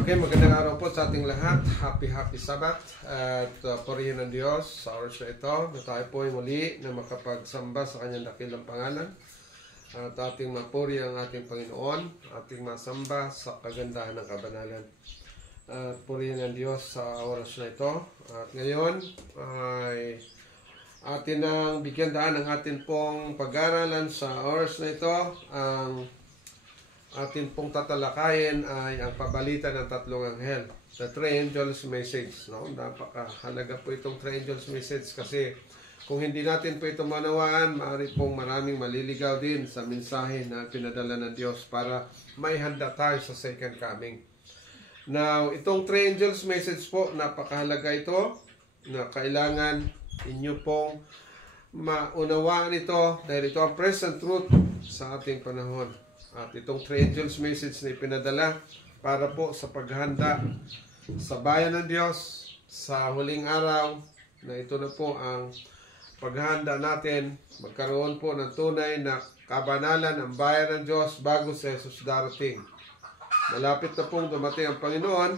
Okay, magandang araw po sa ating lahat. Happy Sabbath at purihin ng Diyos sa oras na ito na tayo po ay muli na makapagsamba sa kanyang dakilang pangalan at ating mapuri ang ating Panginoon, ating masamba sa kagandahan ng kabanalan. At purihin ng Diyos sa oras na ito. At ngayon ay atin ang bigyan daan ng atin pong pag-aralan sa oras na ito. Ang atin pong tatalakayin ay ang pabalita ng tatlong anghel, the three angels message. No? Napakahalaga po itong three angels message kasi kung hindi natin po ito manawaan, maaari pong maraming maliligaw din sa mensahe na pinadala ng Diyos para may handa tayo sa second coming. Now, itong three angels message po, napakahalaga ito na kailangan inyo pong maunawaan ito dahil ito ang present truth sa ating panahon. At itong three angels message na ipinadala para po sa paghanda sa bayan ng Diyos sa huling araw na ito na po ang paghanda natin magkaroon po ng tunay na kabanalan ng bayan ng Diyos bago si Jesus darating. Malapit na pong dumating ang Panginoon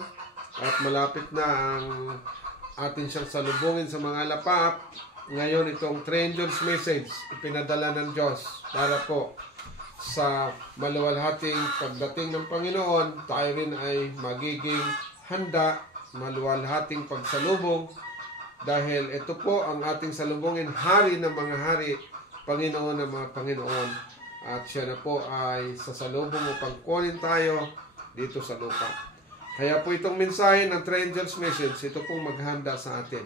at malapit na ang atin siyang salubungin sa mga alapap. Ngayon itong three angels message ipinadala ng Diyos para po sa maluwalhating pagdating ng Panginoon, tayo rin ay magiging handa, maluwalhating pagsalubong dahil ito po ang ating salubungin, hari ng mga hari, Panginoon ng mga Panginoon, at siya na po ay sasalubong upang kunin tayo dito sa lupa. Kaya po itong mensahe ng three angels message, ito pong maghanda sa atin.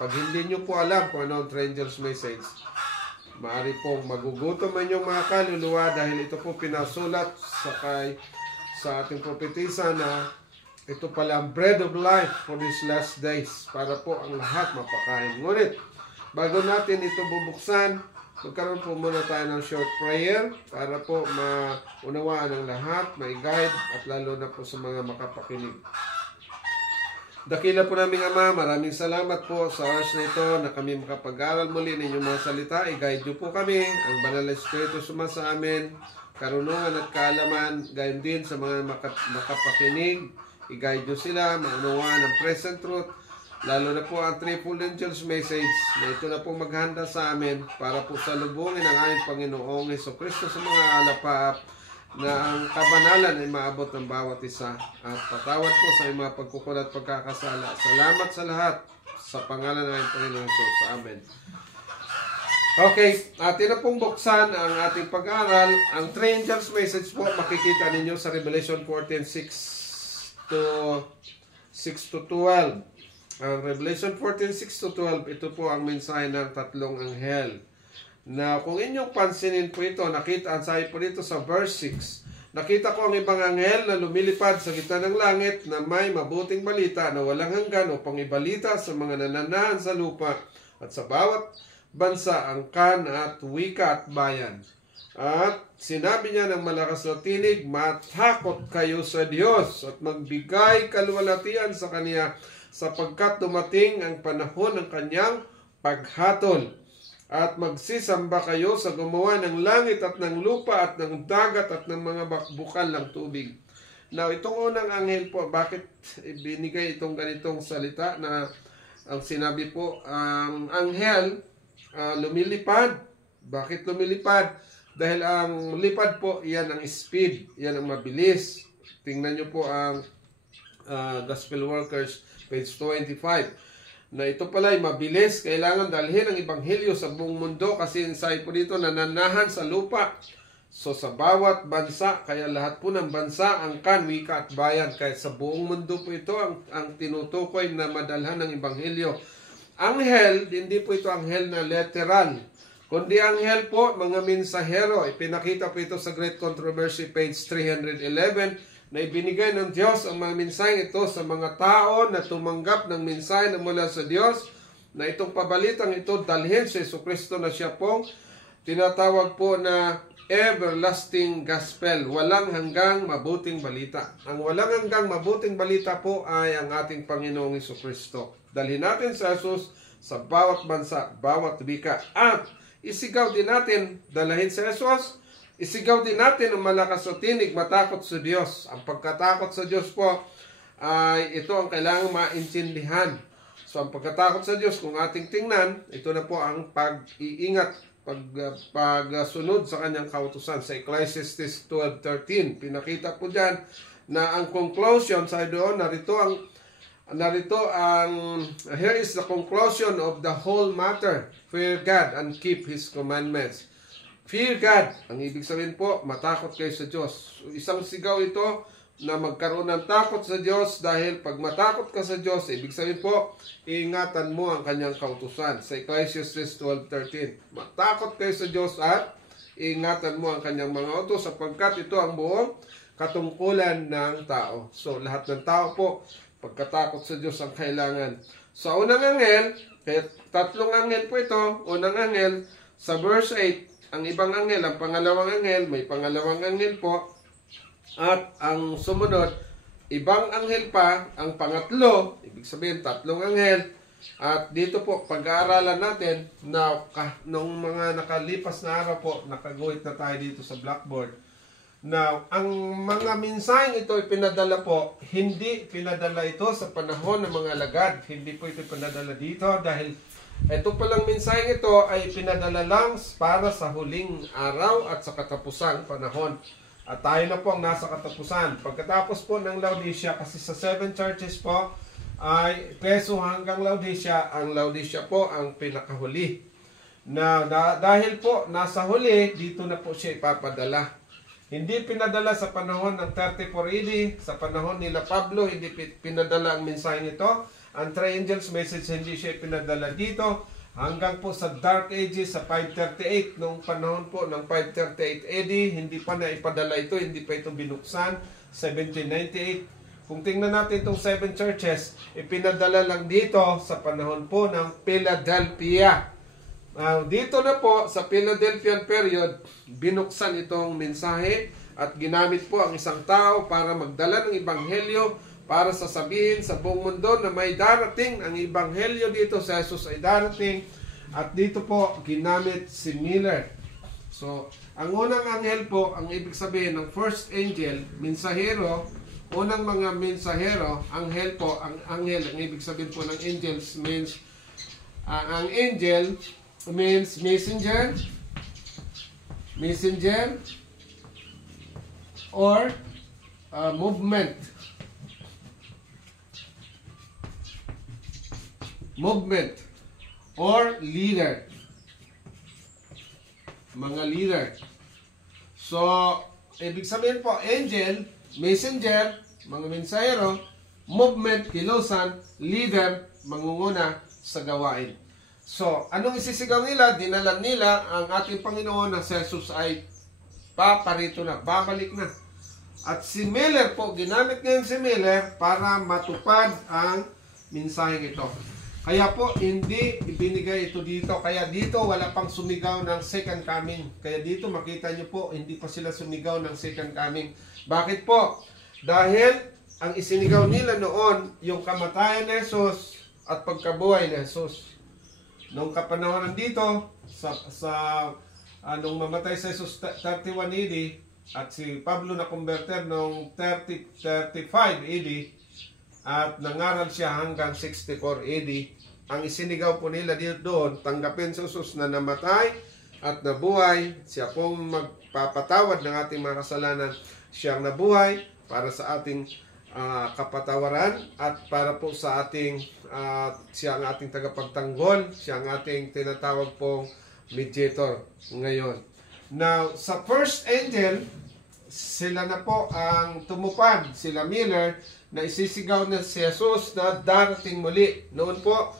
Pag hindi nyo po alam kung ano ang three angels message, maaari pong magugutom ang inyong mga kaluluwa dahil ito po pinasulat sa ating propetisa na ito pala ang bread of life for these last days para po ang lahat mapakain. Ngunit, bago natin ito bubuksan, magkaroon po muna tayo ng short prayer para po maunawaan ng lahat, mai-guide at lalo na po sa mga makapakinig. Dakila po naming Ama, maraming salamat po sa oras na ito na kami makapag-aral muli ng inyong mga salita. I-guide niyo po kami, ang Banal na Espiritu suma sa amin, karunungan at kaalaman, gayon din sa mga makapakinig. I-guide niyo sila, maunawaan ang present truth, lalo na po ang triple angels message na ito na po maghanda sa amin para po salubungin ang aming Panginoong Jesucristo sa mga alapap na ang kabanalan ay maabot ng bawat isa at patawad po sa mga pagkukulat at pagkakasala. Salamat sa lahat sa pangalan ng Panginoon Jesus. Amen. Okay, atin na pong buksan ang ating pag-aaral. Ang three angels message po makikita ninyo sa Revelation 14:6 to 12. Ang Revelation 14:6 to 12, ito po ang mensahe ng tatlong anghel. Na kung inyong pansinin po ito, nakita ang sabi po dito sa verse 6, nakita ko ang ibang anghel na lumilipad sa gitna ng langit na may mabuting balita na walang hanggan upang ibalita sa mga nananahan sa lupa at sa bawat bansa, angkan at wika at bayan. At sinabi niya ng malakas na tinig, matakot kayo sa Diyos at magbigay kaluwalhatian sa Kanya sapagkat dumating ang panahon ng Kanyang paghatol. At magsisamba kayo sa gumawa ng langit at ng lupa at ng dagat at ng mga bukal ng tubig. Now, itong unang anghel po, bakit binigay itong ganitong salita na ang sinabi po, ang anghel lumilipad. Bakit lumilipad? Dahil ang lipad po, yan ang speed, yan ang mabilis. Tingnan nyo po ang Gospel Workers, page 25. Na ito pala ay mabilis, kailangan dalhin ang ebanghelyo sa buong mundo kasi insay po dito nananahan sa lupa. So sa bawat bansa, kaya lahat po ng bansa, angkan, wika at bayan, kaya sa buong mundo po ito ang tinutukoy na madalhan ng ebanghelyo. Anghel, hindi po ito anghel na literal, kundi anghel po, mga mensahero. Ipinakita po ito sa Great Controversy, page 311, na ibinigay ng Diyos ang mga mensahe ito sa mga tao na tumanggap ng mensahe na mula sa Diyos, na itong pabalitang ito dalhin sa Jesucristo na siya pong tinatawag po na everlasting gospel, walang hanggang mabuting balita. Ang walang hanggang mabuting balita po ay ang ating Panginoong Jesucristo. Dalhin natin sa Jesus sa bawat bansa, bawat wika, at isigaw din natin, dalahin sa Jesus. Isigaw din natin ang malakas na tinig, matakot sa Diyos. Ang pagkatakot sa Diyos po ay ito ang kailangang maintindihan. So ang pagkatakot sa Diyos, kung ating tingnan, ito na po ang pag-iingat, pagsunod sa kanyang kautusan. Sa Ecclesiastes 12:13, pinakita po dyan na ang conclusion sa doon, here is the conclusion of the whole matter. Fear God and keep His commandments. Fear God, ang ibig sabihin po, matakot kayo sa Diyos. So, isang sigaw ito na magkaroon ng takot sa Diyos, dahil pag matakot ka sa Diyos, ibig sabihin po, iingatan mo ang kanyang kautusan. Sa Ecclesiastes 12:13, matakot kayo sa Diyos at iingatan mo ang kanyang mga utos, sapagkat ito ang buong katungkulan ng tao. So lahat ng tao po, pagkatakot sa Diyos ang kailangan. Sa unang anghel, kaya tatlong anghel po ito. Unang anghel, sa verse 8, ang ibang anghel, ang pangalawang anghel, may pangalawang anghel po. At ang sumunod, ibang anghel pa, ang pangatlo, ibig sabihin tatlong anghel. At dito po, pag-aaralan natin na nung mga nakalipas na araw po, nakaguhit na tayo dito sa blackboard. Now, ang mga mensaheng ito ipinadala po, hindi pinadala ito sa panahon ng mga alagad. Hindi po ito pinadala dito dahil ito palang mensaheng ito ay pinadala lang para sa huling araw at sa katapusang panahon. At tayo na po ang nasa katapusan. Pagkatapos po ng Laodicea, kasi sa 7 churches po, ay Peso hanggang Laodicea, ang Laodicea po ang pinakahuli. Dahil po nasa huli, dito na po siya ipapadala. Hindi pinadala sa panahon ng 34 AD, sa panahon nila Pablo, hindi pinadala ang mensaheng ito. Ang Three Angels message, hindi siya pinadala dito. Hanggang po sa Dark Ages, sa 538, noong panahon po ng 538 AD, hindi pa na ipadala ito, hindi pa ito binuksan. 1798, kung tingnan natin itong 7 churches, ipinadala lang dito sa panahon po ng Philadelphia. Dito na po, sa Philadelphian period, binuksan itong mensahe at ginamit po ang isang tao para magdala ng ebanghelyo, para sasabihin sa buong mundo na may darating ang ebanghelyo dito sa Jesus ay darating. At dito po ginamit si Miller. So ang unang anghel po, ang ibig sabihin ng first angel, mensahero, unang mga mensahero, anghel po, ang anghel, ang ibig sabihin po ng angels means, ang angel means messenger or movement or leader, mga leader. So ibig sabihin po, angel, messenger, mga mensahero, movement, kilusan, leader, mangunguna sa gawain. So anong isisigaw nila? Dinalan nila ang ating Panginoon na si Jesus ay paparito na, babalik na. At si Miller po, ginamit ngayon si Miller para matupad ang mensaheng ito. Kaya po, hindi ibinigay ito dito. Kaya dito, wala pang sumigaw ng second coming. Kaya dito, makita nyo po, hindi pa sila sumigaw ng second coming. Bakit po? Dahil, ang isinigaw nila noon, yung kamatayan ni Jesus at pagkabuhay ni Jesus. Nung kapanahonan dito, nung mamatay si Jesus 31 AD, at si Pablo na converter noong 35 AD, at nangaral siya hanggang 64 AD. Ang isinigaw po nila dito doon, tanggapin si Jesus na namatay at nabuhay. Siya pong magpapatawad ng ating mga kasalanan. Siyang nabuhay para sa ating kapatawaran at para po sa ating, siya ang ating tagapagtanggol. Siya ang ating tinatawag pong mediator ngayon. Now, sa first angel, sila na po ang tumupad, sila Miller, na isisigaw na si Jesus na darating muli. Noon po,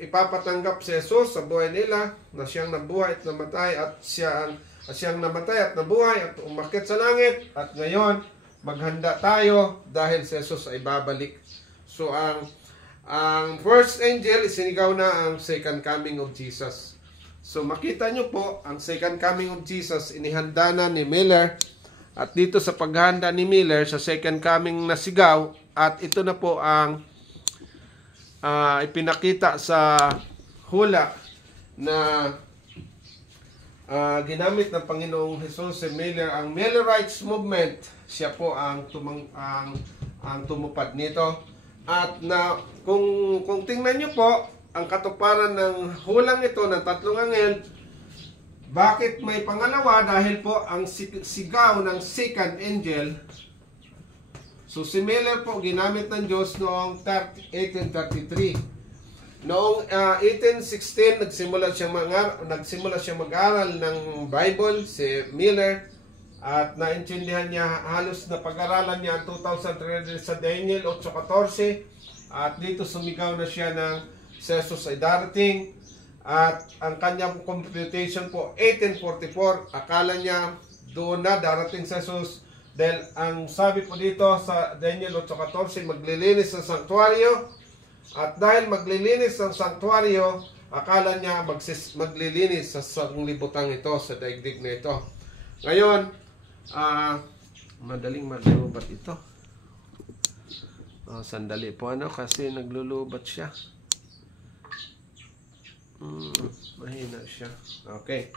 ipapatanggap si Jesus sa buhay nila na siyang nabuhay at namatay at siyang namatay at nabuhay at umakyat sa langit. At ngayon, maghanda tayo dahil si Jesus ay babalik. So, ang first angel, isinigaw na ang second coming of Jesus. So, makita nyo po, ang second coming of Jesus, inihanda na ni Miller. At dito sa paghanda ni Miller sa second coming na sigaw, at ito na po ang ipinakita sa hula na ginamit ng Panginoong Jesus si Miller. Ang Millerites movement, siya po ang ang tumupad nito. At na kung tingnan nyo po, ang katuparan ng hulang ito ng tatlong anghel, bakit may pangalawa? Dahil po ang sigaw ng second angel. So similar po ginamit ng Diyos noong 1833. Noong 1816 nagsimula siya mag-aral ng Bible, si Miller, at naintindihan niya, halos na pag-aralan niya ang 2,300 sa Daniel 8:14, at dito sumigaw na siya ng Jesus ay darating. At ang kanyang computation po 1844, akala niya doon na darating si Jesus, dahil ang sabi po dito sa Daniel 8:14, maglilinis ng sanktuaryo. At dahil maglilinis ng sanktuaryo, akala niya maglilinis sa sanglibutang ito, sa daigdig na ito. Ngayon, madaling maglulubat ito. Sandali po kasi naglulubat siya. Mahina siya. Okay.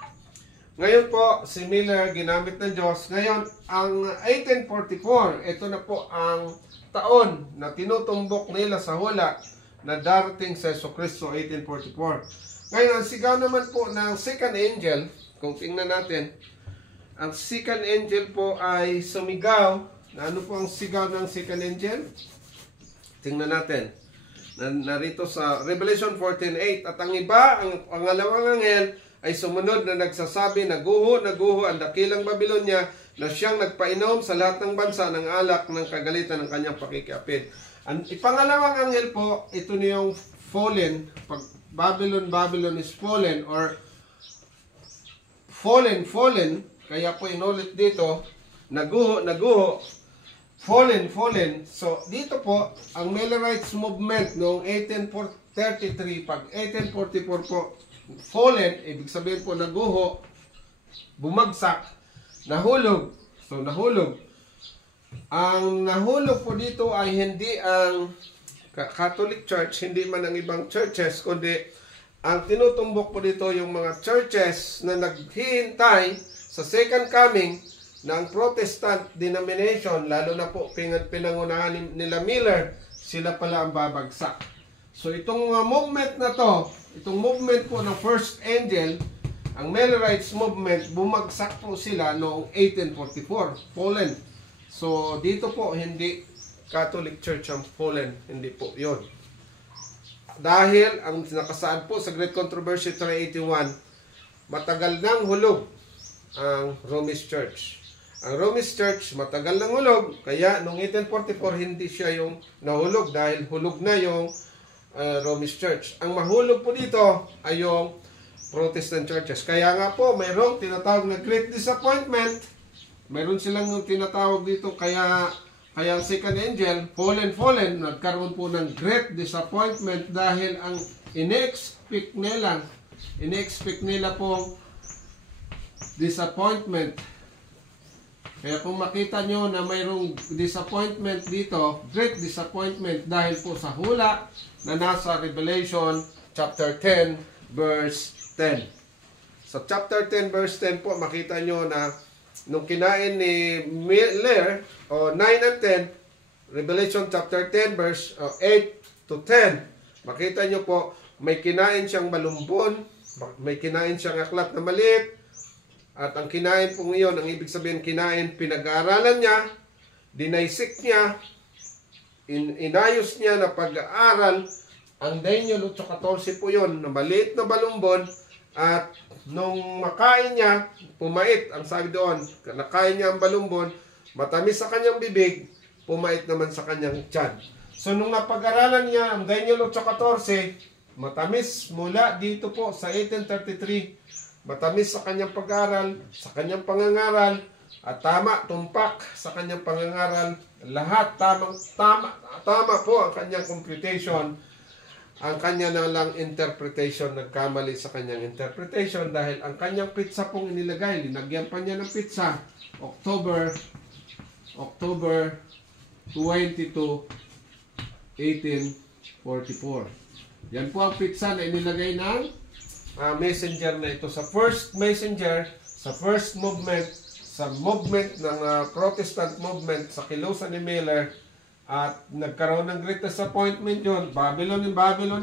Ngayon po, si Miller ginamit ng Diyos. Ngayon, ang 1844, ito na po ang taon na tinutumbok nila sa hula na darating sa Jesucristo, 1844. Ngayon, ang sigaw naman po ng second angel, kung tingnan natin, ang second angel po ay sumigaw. Ano po ang sigaw ng second angel? Tingnan natin. Narito sa Revelation 14:8, at ang iba, ang pangalawang anghel, ay sumunod na nagsasabi, naguho, naguho ang dakilang Babylonia, na siyang nagpainom sa lahat ng bansa ng alak ng kagalitan ng kanyang pakikiapid. Ang ipangalawang anghel po, ito na yung fallen. Pag Babylon is fallen, or fallen, kaya po inulit dito, naguho, fallen. So, dito po, ang Millerites movement noong 1833, pag 1844 po, fallen, ibig sabihin po, naguho, bumagsak, nahulog. So, nahulog. Ang nahulog po dito ay hindi ang Catholic Church, hindi man ang ibang churches, kundi ang tinutumbok po dito yung mga churches na naghihintay sa second coming ng Protestant denomination, lalo na po pinangunahan nila Miller, sila pala ang babagsak. So itong movement na to, itong movement po ng first angel, ang Millerites movement, bumagsak po sila noong 1844, fallen. So dito po, hindi Catholic Church ang fallen, hindi po yon. Dahil ang nakasaad po sa Great Controversy 381, matagal nang hulog ang Romish Church. Ang Romish Church matagal nang hulog, kaya noong 1844 hindi siya yung nahulog dahil hulog na yung Romish Church. Ang mahulog po dito ay yung Protestant churches. Kaya nga po mayroong tinatawag na Great Disappointment. Mayroon silang tinatawag dito, kaya ang second angel, fallen, nagkaroon po ng Great Disappointment dahil ang in-expect nila po disappointment. Kaya kung makita nyo na mayroong disappointment dito, great disappointment, dahil po sa hula na nasa Revelation chapter 10 verse 10. Sa chapter 10 verse 10 po, makita nyo na nung kinain ni Miller, 9 and 10, Revelation chapter 10 verse 8 to 10, makita nyo po, may kinain siyang malumbon, may kinain siyang aklat na maliit. At ang kinain po ngayon, ang ibig sabihin kinain, pinag-aaralan niya, dinaisik niya, inayos niya na pag-aaral, ang Daniel 8:14 po yun, na maliit na balumbon, at nung makain niya, pumait, ang sabi doon, nakain niya ang balumbon, matamis sa kanyang bibig, pumait naman sa kanyang tiyan. So nung napag-aralan niya ang Daniel 8:14, matamis mula dito po sa 1833, matamis sa kanyang pag-aral, sa kanyang pangangaral, at tumpak sa kanyang pangangaral. Lahat tama po ang kanyang computation. Ang kanya na lang interpretation, nagkamali sa kanyang interpretation dahil ang kanyang pizza pong inilagay, linagyan pa niya ng pizza, October 22, 1844. Yan po ang pizza na inilagay ng messenger na ito. Sa first messenger, sa first movement, sa movement ng Protestant movement, sa kilusan ni Miller, At nagkaroon ng great disappointment yun. Babylon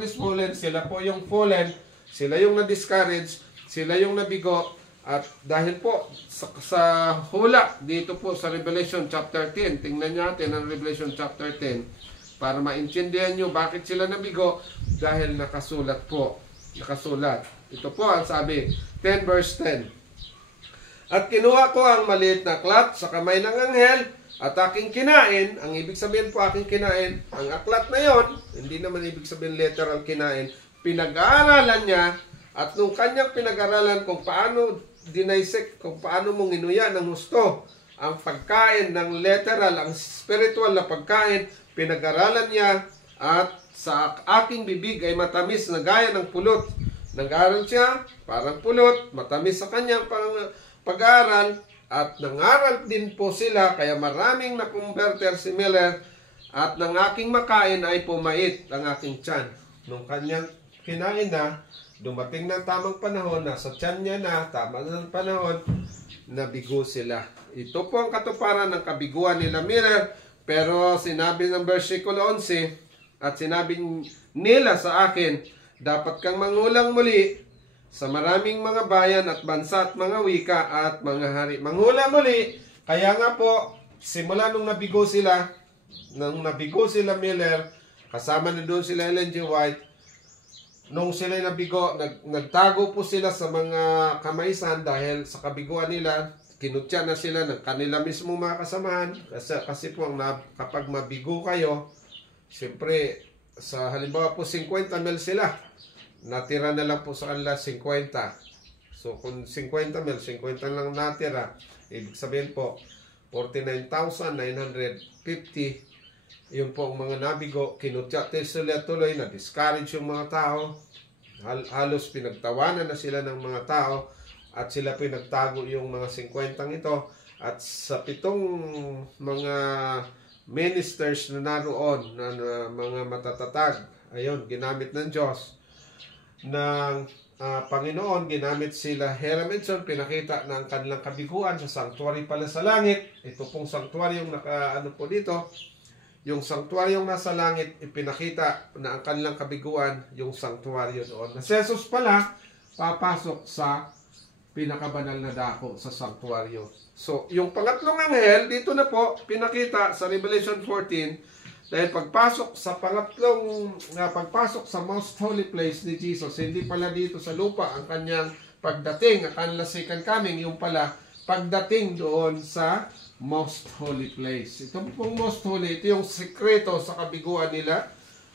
is fallen. Sila po yung fallen. Sila yung na-discourage. Sila yung nabigo. At dahil po sa hula dito po sa Revelation chapter 10. Tingnan natin ang Revelation chapter 10 para maintindihan nyo bakit sila nabigo. Dahil nakasulat po. Nakasulat. Ito po ang sabi. 10 verse 10. At kinuha ko ang maliit na aklat sa kamay ng anghel at aking kinain. Ang ibig sabihin po aking kinain, ang aklat na yon, hindi naman ibig sabihin literal kinain, pinag-aaralan niya at nung kanyang pinag-aaralan kung paano dinaisek, kung paano mong inuya ng husto ang pagkain ng literal, ang spiritual na pagkain, pinag-aralan niya at sa aking bibig ay matamis na gaya ng pulot. Nag-aaral siya, parang pulot, matamis sa kanyang pag-aaral. At nangaral din po sila, kaya maraming na-converter si Miller. At ng aking makain ay pumait ang aking tiyan. Nung kanyang kinain na, dumating ng tamang panahon, nasa tiyan niya na, tama ng panahon, nabigo sila. Ito po ang katuparan ng kabiguan nila Miller. Pero sinabi ng versikulo 11, at sinabi nila sa akin, dapat kang mangulang muli sa maraming mga bayan at bansa at mga wika at mga hari. Manghula muli. Kaya nga po, simula nung nabigo sila Miller, kasama na doon sila Ellen G. White, nung sila nabigo, nagtago po sila sa mga kamaisan dahil sa kabiguan nila, kinutya na sila ng kanila mismo mga kasamahan. Kasi po, kapag mabigo kayo, siyempre, sa halimbawa po 50 mil sila, natira na lang po sa kanila 50. So kung 50 mil, 50 lang natira, ibig sabihin po 49,950. Yung po ang mga nabigo, kinutya sila tuloy, na-discourage yung mga tao. Halos pinagtawanan na sila ng mga tao at sila pinagtago yung mga 50 ito. At sa 7 mga ministers na naroon, na mga matatatag, ayun, ginamit ng Diyos ng Panginoon, ginamit sila Hiram Edson, pinakita ng kanilang kabiguan sa sanctuary pala sa langit. Ito pong sanctuary yung ano po dito, yung sanctuary yung nasa langit, ipinakita na ang kanilang kabiguan yung sanctuary doon. Na si Jesus pala, papasok sa pinakabanal na dako sa sanctuaryo. So, yung pangatlong anghel, dito na po, pinakita sa Revelation 14, dahil pagpasok sa most holy place ni Jesus, hindi pala dito sa lupa ang kanyang pagdating, ang kanyang second coming, yung pala pagdating doon sa most holy place. Ito pong most holy, ito yung sekreto sa kabiguan nila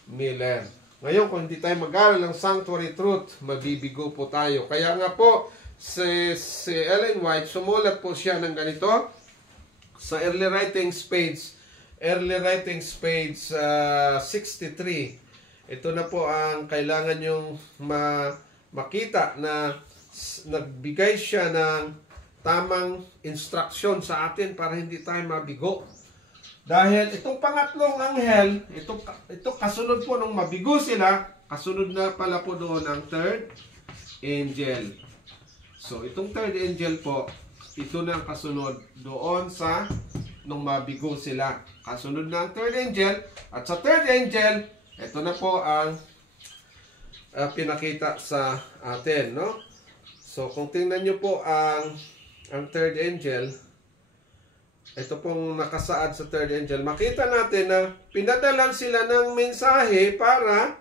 Miller. Ngayon, kung hindi tayo mag-aral ng sanctuary truth, mabibigo po tayo. Kaya nga po, si Ellen White, sumulat po siya ng ganito sa early writings page 63. Ito na po ang kailangan yung makita na nagbigay siya ng tamang instruction sa atin para hindi tayo mabigo. Dahil itong pangatlong anghel, ito kasunod po nung mabigo sila, kasunod na pala po doon ang third angel. So itong third angel po, ito na ang kasunod doon sa nung mabigo sila. Kasunod na ang third angel. At sa third angel, ito na po ang pinakita sa atin, no? So kung tingnan nyo po ang third angel, ito pong nakasaad sa third angel, makita natin na pinadalan sila ng mensahe para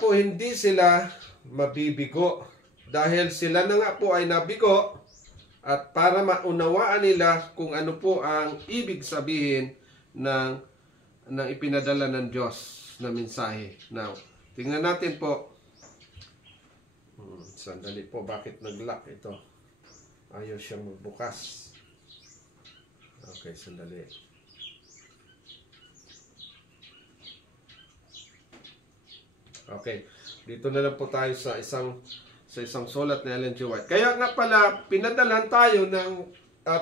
po hindi sila mabibigo. Dahil sila na nga po ay nabigo, at para maunawaan nila kung ano po ang ibig sabihin ng ipinadala ng Diyos na mensahe. Now, tingnan natin po. Sandali po, bakit nag-lock ito? Ayaw siyang magbukas. Okay, sandali. Okay, dito na lang po tayo sa isang sulat ni Ellen G. White. Kaya nga pala, pinadalan tayo ng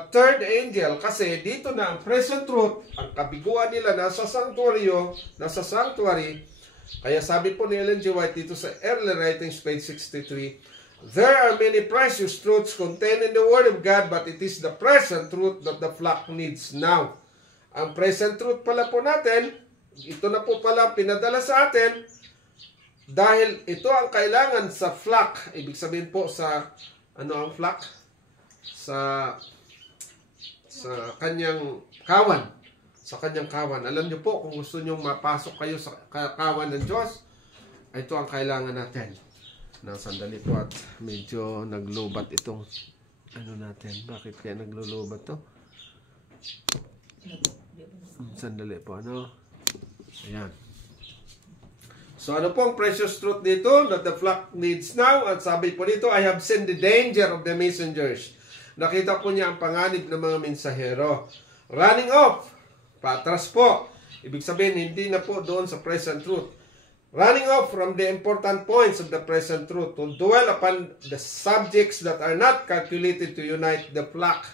third angel kasi dito na ang present truth, ang kabiguan nila nasa sanctuary. Kaya sabi po ni Ellen G. White dito sa early writings, page 63, there are many precious truths contained in the Word of God, but it is the present truth that the flock needs now. Ang present truth pala po natin, ito na po pala pinadala sa atin dahil ito ang kailangan sa flock. Ibig sabihin po sa, ano ang flock? Sa kanyang kawan. Sa kanyang kawan. Alam niyo po, kung gusto niyo mapasok kayo sa kawan ng Diyos, ito ang kailangan natin. Na sandali po at medyo naglubat itong ano natin. Bakit kaya naglulubat to? Sandali po, ano? Ayan. So, ano po ang precious truth dito that the flock needs now? At sabi po dito, I have seen the danger of the messengers. Nakita po niya ang panganib ng mga mensahero. Running off. Patras po. Ibig sabihin, hindi na po doon sa present truth. Running off from the important points of the present truth to dwell upon the subjects that are not calculated to unite the flock.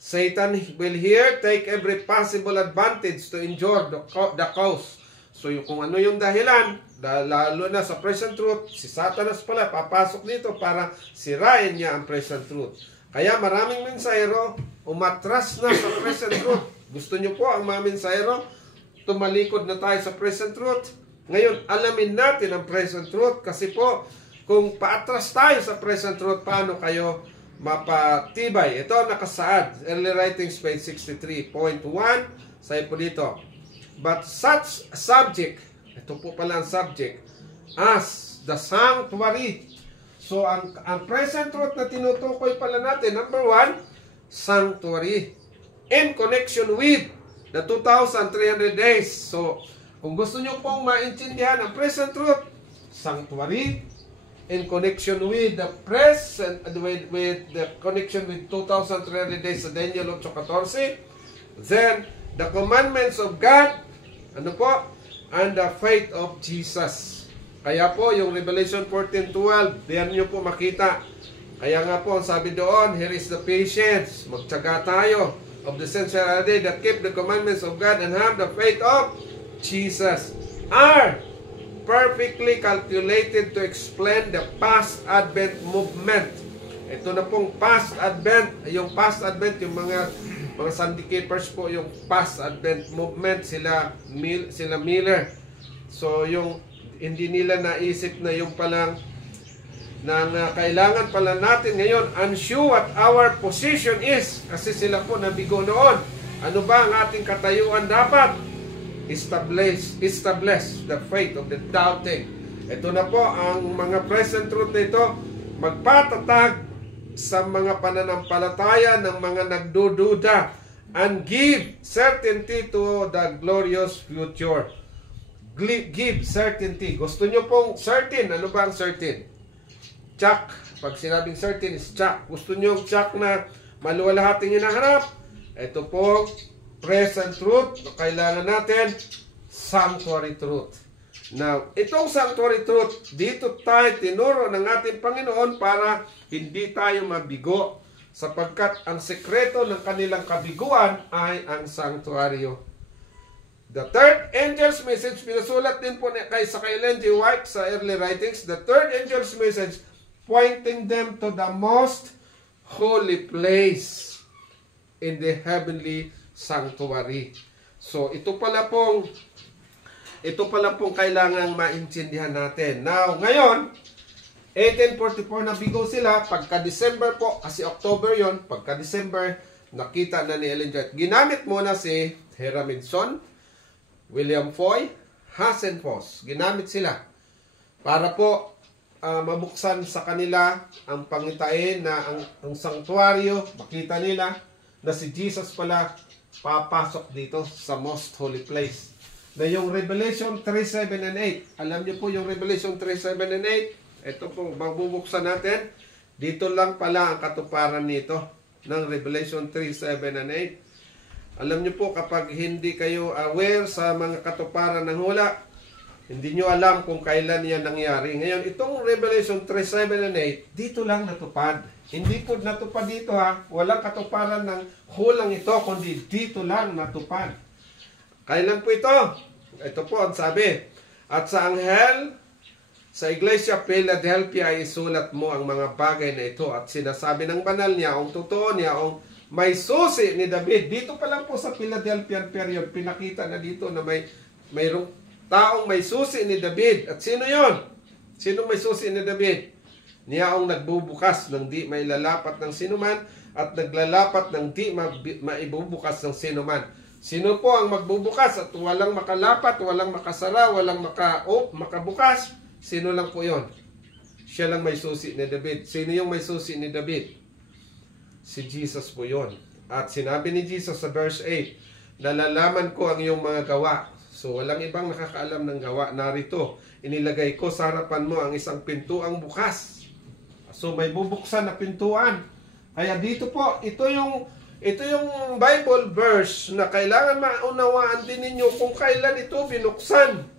Satan will here take every possible advantage to injure the cause. So kung ano yung dahilan, lalo na sa present truth, si Satanas pala papasok dito para sirain niya ang present truth. Kaya maraming mensahero umatras na sa present truth. Gusto niyo po ang mga mensahero tumalikod na tayo sa present truth? Ngayon, alamin natin ang present truth kasi po, kung paatras tayo sa present truth, paano kayo mapatibay? Ito nakasaad. Early Writings, page 63.1. Sabi po dito, but such subject, ito po pala ang subject, as the sanctuary. So, ang present truth na tinutukoy pala natin, number 1, sanctuary. In connection with the 2,300 days. So, kung gusto nyo pong maintindihan ang present truth, sanctuary, in connection with the present, with the connection with 2,300 days sa Daniel 8:14, then the commandments of God, ano po? And the faith of Jesus. Kaya po, yung Revelation 14:12, diyan nyo po makita. Kaya nga po, sabi doon, here is the patience. Magtyaga tayo of the sincere day that keep the commandments of God and have the faith of Jesus are perfectly calculated to explain the past Advent movement. Ito na pong past Advent, yung past Advent, yung mga Sunday keepers po, yung past Advent movement, sila Miller. So, yung hindi nila naisip na yung palang kailangan pala natin ngayon, unsure what our position is, kasi sila po nabigo noon. Ano ba ang ating katayuan dapat? Establish the faith of the doubting. Ito na po ang mga present truth nito, magpatatag sa mga pananampalataya ng mga nagdududa and give certainty to the glorious future. Give certainty. Gusto nyo pong certain. Ano ba ang certain? Check. Pag sinabing certain is check. Gusto nyo check na maluwalhating hinahanap? Ito po present truth, kailangan natin sanctuary truth. Now, itong sanctuary truth, dito tayo tinuro ng ating Panginoon para hindi tayo mabigo, sapagkat ang sekreto ng kanilang kabiguan ay ang sanctuaryo. The third angel's message, pinasulat din po kay Ellen G. White sa Early Writings, the third angel's message pointing them to the most holy place in the heavenly sanctuary. So, ito pala pong kailangang maintindihan natin. Now, ngayon, 1844 nabigo sila. Pagka-December po, kasi October yon, pagka-December, nakita na ni Ellen G. White. Ginamit muna si Hiramidson, William Foy, Hasenfoss. Ginamit sila para po mabuksan sa kanila ang pangitain na ang sanctuaryo, makita nila na si Jesus pala papasok dito sa most holy place. Na yung Revelation 3:7 and 8. Alam niyo po yung Revelation 3:7 and 8. Ito po, magbubuksan natin. Dito lang pala ang katuparan nito ng Revelation 3:7 and 8. Alam niyo po, kapag hindi kayo aware sa mga katuparan ng hula, hindi niyo alam kung kailan yan nangyari. Ngayon, itong Revelation 3:7 and 8, dito lang natupad. Hindi po natupad dito ha. Walang katuparan ng hulang ito, kundi dito lang natupad. Kailan po ito? Ito po ang sabi. At sa anghel, sa Iglesia Philadelphia, isulat mo ang mga bagay na ito. At sinasabi ng banal niya, ang totoo niya, ang may susi ni David. Dito pa lang po sa Philadelphian period, pinakita na dito na mayroong taong may susi ni David. At sino yon? Sino may susi ni David? Niya ang nagbubukas ng di may lalapat ng sinuman at naglalapat ng di maibubukas ng sinuman. Sino po ang magbubukas at walang makalapat, walang makasara, walang makabukas? Sino lang po yon? Siya lang may susi ni David. Sino yung may susi ni David? Si Jesus po yon. At sinabi ni Jesus sa verse 8, nalalaman ko ang iyong mga gawa. So walang ibang nakakaalam ng gawa. Narito, inilagay ko sa harapan mo ang isang pintuang bukas. So may bubuksan na pintuan. Kaya dito po, ito yung Bible verse na kailangan maunawaan din ninyo kung kailan ito binuksan.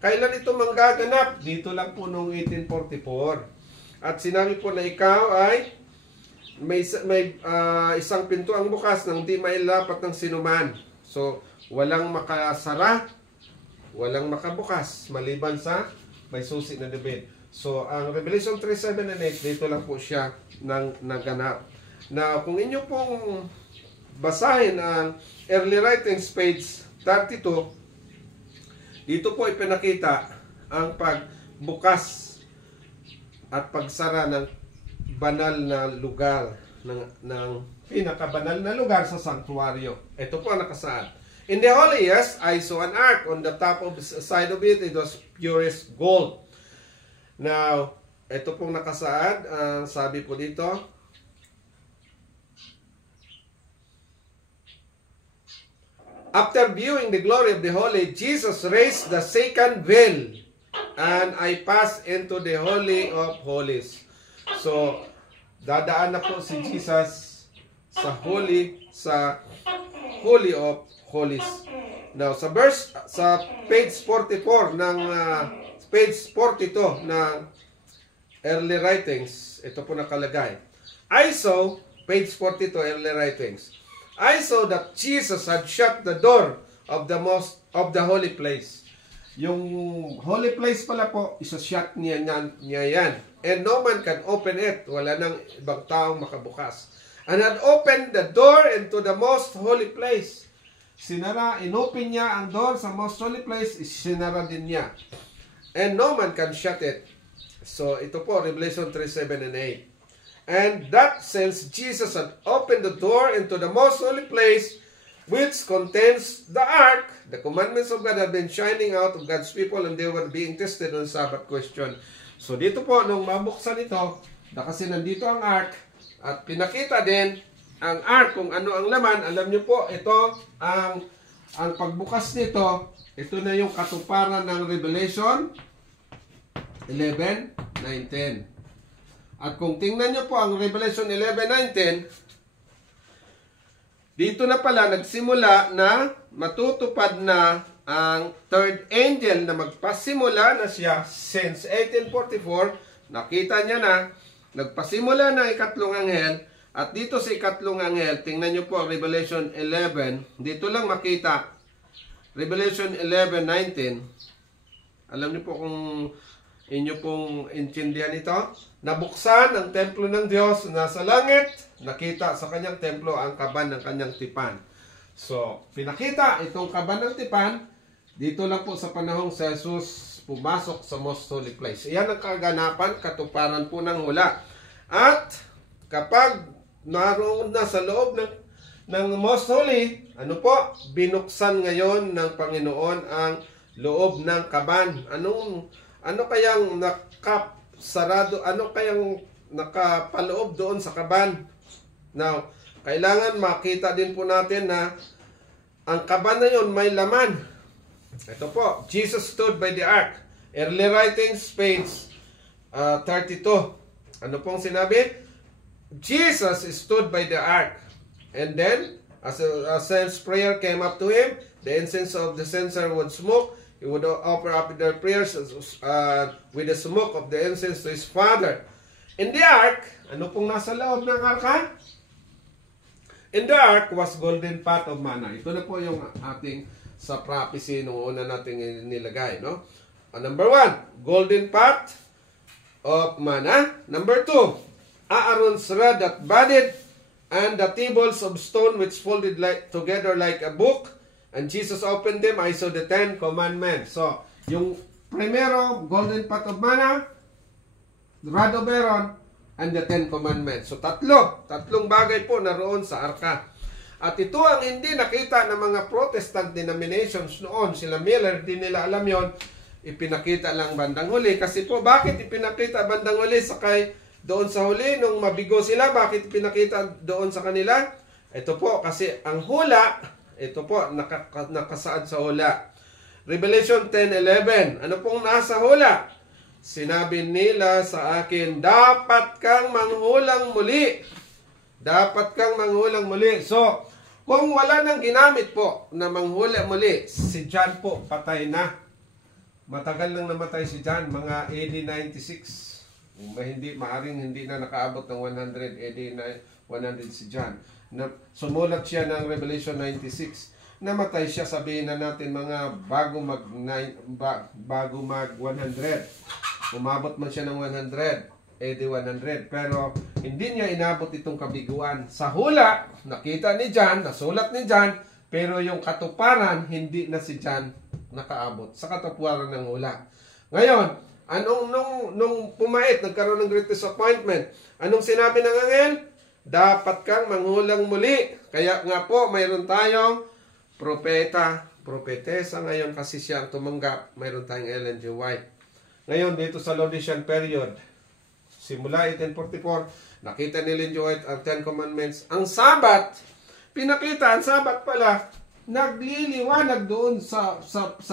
Kailan ito manggaganap? Dito lang po noong 1844. At sinabi po na ikaw ay may isang pintuang bukas nang di mailapat ng sinuman. So, walang makasara, walang makabukas, maliban sa may susi na David. So, ang Revelation 3, 7, and 8, dito lang po siya naganap. Now, kung inyo pong basahin ang early writings page 32, dito po ipinakita ang pagbukas at pagsara ng banal na lugar, ng pinakabanal na lugar sa sanktuaryo. Ito po ang nakasaad. In the holiest, I saw an ark. On the top of the side of it, it was purest gold. Now, ito pong nakasaad. Sabi po dito, after viewing the glory of the holy, Jesus raised the second veil, and I passed into the Holy of Holies. So, dadaan na po si Jesus sa Holy of Holies. Now, sa page 44 ng page 42 ng early writings, ito po nakalagay. I saw, page 42 early writings, I saw that Jesus had shut the door of the holy place. Yung holy place pala po, isa-shut niya yan. And no man can open it. Wala nang ibang taong makabukas. And had opened the door into the most holy place. Inopen niya ang door sa most holy place, sinara din niya. And no man can shut it. So, ito po, Revelation 3, 7, and 8. And that since Jesus had opened the door into the most holy place, which contains the ark, the commandments of God had been shining out of God's people, and they were being tested on Sabbath question. So dito po, nung mabuksan ito, na kasi nandito ang ark, at pinakita din ang ark kung ano ang laman, alam nyo po, ito, ang pagbukas nito, ito na yung katuparan ng Revelation 11, 9, 10. At kung tingnan nyo po ang Revelation 11, 9, 10, dito na pala nagsimula na matutupad na ang third angel na magpasimula na siya since 1844. Nakita niya na, nagpasimula na ikatlong anghel. At dito sa ikatlong anghel, tingnan nyo po ang Revelation 11. Dito lang makita, Revelation 11, 19. Alam niyo po kung inyo pong intindihan ito. Nabuksan ang templo ng Diyos nasa langit. Nakita sa kanyang templo ang kaban ng kanyang tipan. So, pinakita itong kaban ng tipan dito lang po sa panahong si Jesus pumasok sa most holy place. Iyan ang kaganapan, katuparan po ng hula. At kapag naroon na sa loob ng most holy, ano po? Binuksan ngayon ng Panginoon ang loob ng kaban. Ano kayang nakasarado, ano kayang nakapaloob doon sa kaban? Now, kailangan makita din po natin na ang kaban na yun may laman. Ito po, Jesus stood by the ark. Early writings, page 32. Ano pong sinabi? Jesus stood by the ark. And then, as a cense prayer came up to him, the incense of the censer would smoke. He would offer up their prayers with the smoke of the incense to his Father. In the ark, ano pong nasa loob ng arka? In the ark was golden pot of manna. Ito na po yung ating sa prophecy nung una natin nilagay, no? Number 1, golden pot of manna. Number 2, Aaron's rod that budded and the tables of stone which folded together like a book. And Jesus opened them. I saw the 10 Commandments. So, yung primero, golden pot of manna, rod of Aaron, and the 10 Commandments. So, tatlong bagay po naroon sa arka. At ito ang hindi nakita ng mga Protestant denominations noon. Sila Miller, di nila alam yon. Ipinakita lang bandang huli. Kasi po, bakit ipinakita bandang huli? Sakay doon sa huli, nung mabigo sila, bakit ipinakita doon sa kanila? Ito po, kasi ang hula, ito po, nakasaad sa hula. Revelation 10:11. Ano pong nasa hula? Sinabi nila sa akin, dapat kang manghulang muli. Dapat kang manghulang muli. So, kung wala nang ginamit po na manghula muli, si John po patay na. Matagal nang namatay si John, mga AD 96. Maaring hindi na nakaabot ng 100 AD 100 si John. Sumulat siya ng Revelation 96. Namatay siya, sabihin na natin mga bago mag 100. Umabot man siya ng 100. AD 100. Pero hindi niya inabot itong kabiguan. Sa hula, nakita ni John, nasulat ni John, pero yung katuparan, hindi na si John nakaabot sa katuparan ng hula. Ngayon, nung pumait, nagkaroon ng great disappointment, anong sinabi ng anghel? Dapat kang manghulang muli. Kaya nga po, mayroon tayong propetesa ngayon kasi siya ang tumanggap. Mayroon tayong Ellen G. White. Ngayon, dito sa Laodicean period, simula 1844, nakita ni Ellen G. White ang 10 Commandments. Ang Sabat, pinakita, ang Sabat pala, nagliliwanag doon sa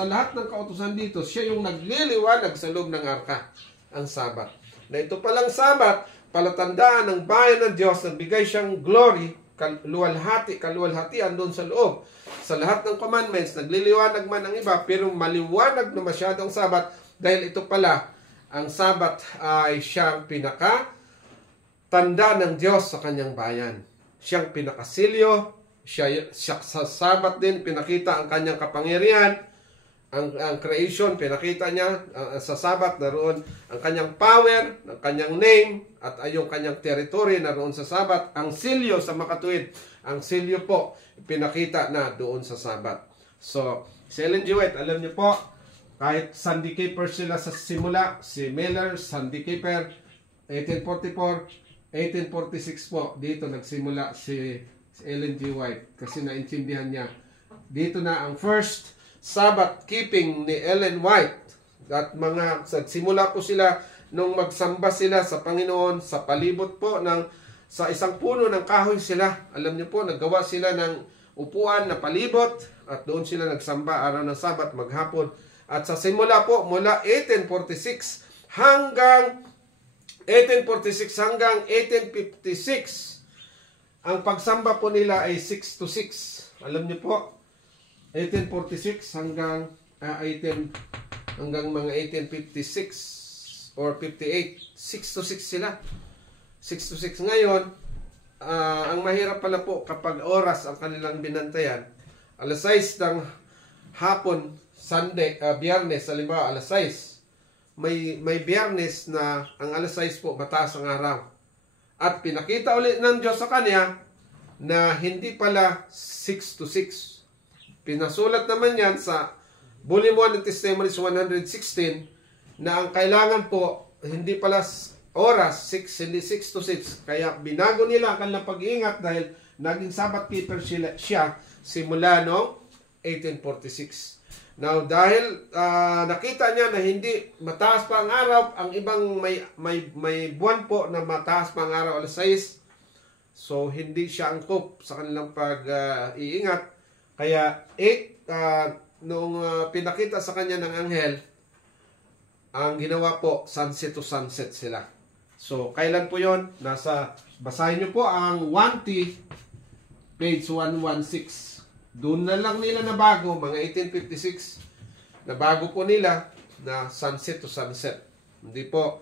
lahat ng kautusan dito. Siya yung nagliliwanag sa loob ng arka, ang Sabat. Na ito palang Sabat, palatandaan ng bayan ng Diyos, nagbigay siyang glory, kaluwalhatian doon sa loob. Sa lahat ng commandments, nagliliwanag man ang iba, pero maliwanag na masyadong Sabat, dahil ito pala, ang Sabat ay siyang pinaka-tanda ng Diyos sa kanyang bayan. Siyang pinakasilyo, siya sa Sabat din, pinakita ang kanyang kapangyarihan, ang creation, pinakita niya sa Sabat, naroon ang kanyang power, ang kanyang name, at yung kanyang territory naroon sa Sabat. Ang silyo sa makatuwid, ang silyo po, pinakita na doon sa Sabat. So, si Ellen G. White, alam niyo po, kahit Sunday Keeper sila sa simula, si Miller, Sunday Keeper, 1844, 1846 po, dito nagsimula si Ellen G. White kasi naintindihan niya. Dito na ang first Sabbath keeping ni Ellen White. At simula po sila nung magsamba sila sa Panginoon sa palibot po sa isang puno ng kahoy sila. Alam niyo po, naggawa sila ng upuan na palibot at doon sila nagsamba araw ng Sabat maghapon. At sa simula po, mula 1846 hanggang 1856, ang pagsamba po nila ay 6 to 6. Alam niyo po, 1846 hanggang mga 1856 or 58, 6 to 6 sila. 6 to 6 ngayon. Ang mahirap pala po kapag oras ang kanilang binantayan. Alas 6 ng hapon, Sunday, Biyernes, halimbawa alas 6. May Biyernes na ang alas 6 po mataas ang araw. At pinakita ulit ng Diyos sa kanya na hindi pala 6 to 6. Pinasulat naman yan sa Volume 1 ng Testimonies 116 na ang kailangan po hindi pala oras 6, hindi 6 to 6. Kaya binago nila ang kanilang pag-iingat dahil naging Sabbath keeper siya simula no 1846. Now, dahil nakita niya na hindi mataas pa ang araw, ang ibang may buwan po na mataas pa ang araw alas 6. So, hindi siya angkop sa kanilang pag-iingat. Kaya, nung pinakita sa kanya ng anghel, ang ginawa po, sunset to sunset sila. So, kailan po yon? Basahin nyo po ang 1T, page 116. Doon na lang nila nabago, mga 1856, nabago po nila na sunset to sunset. Hindi po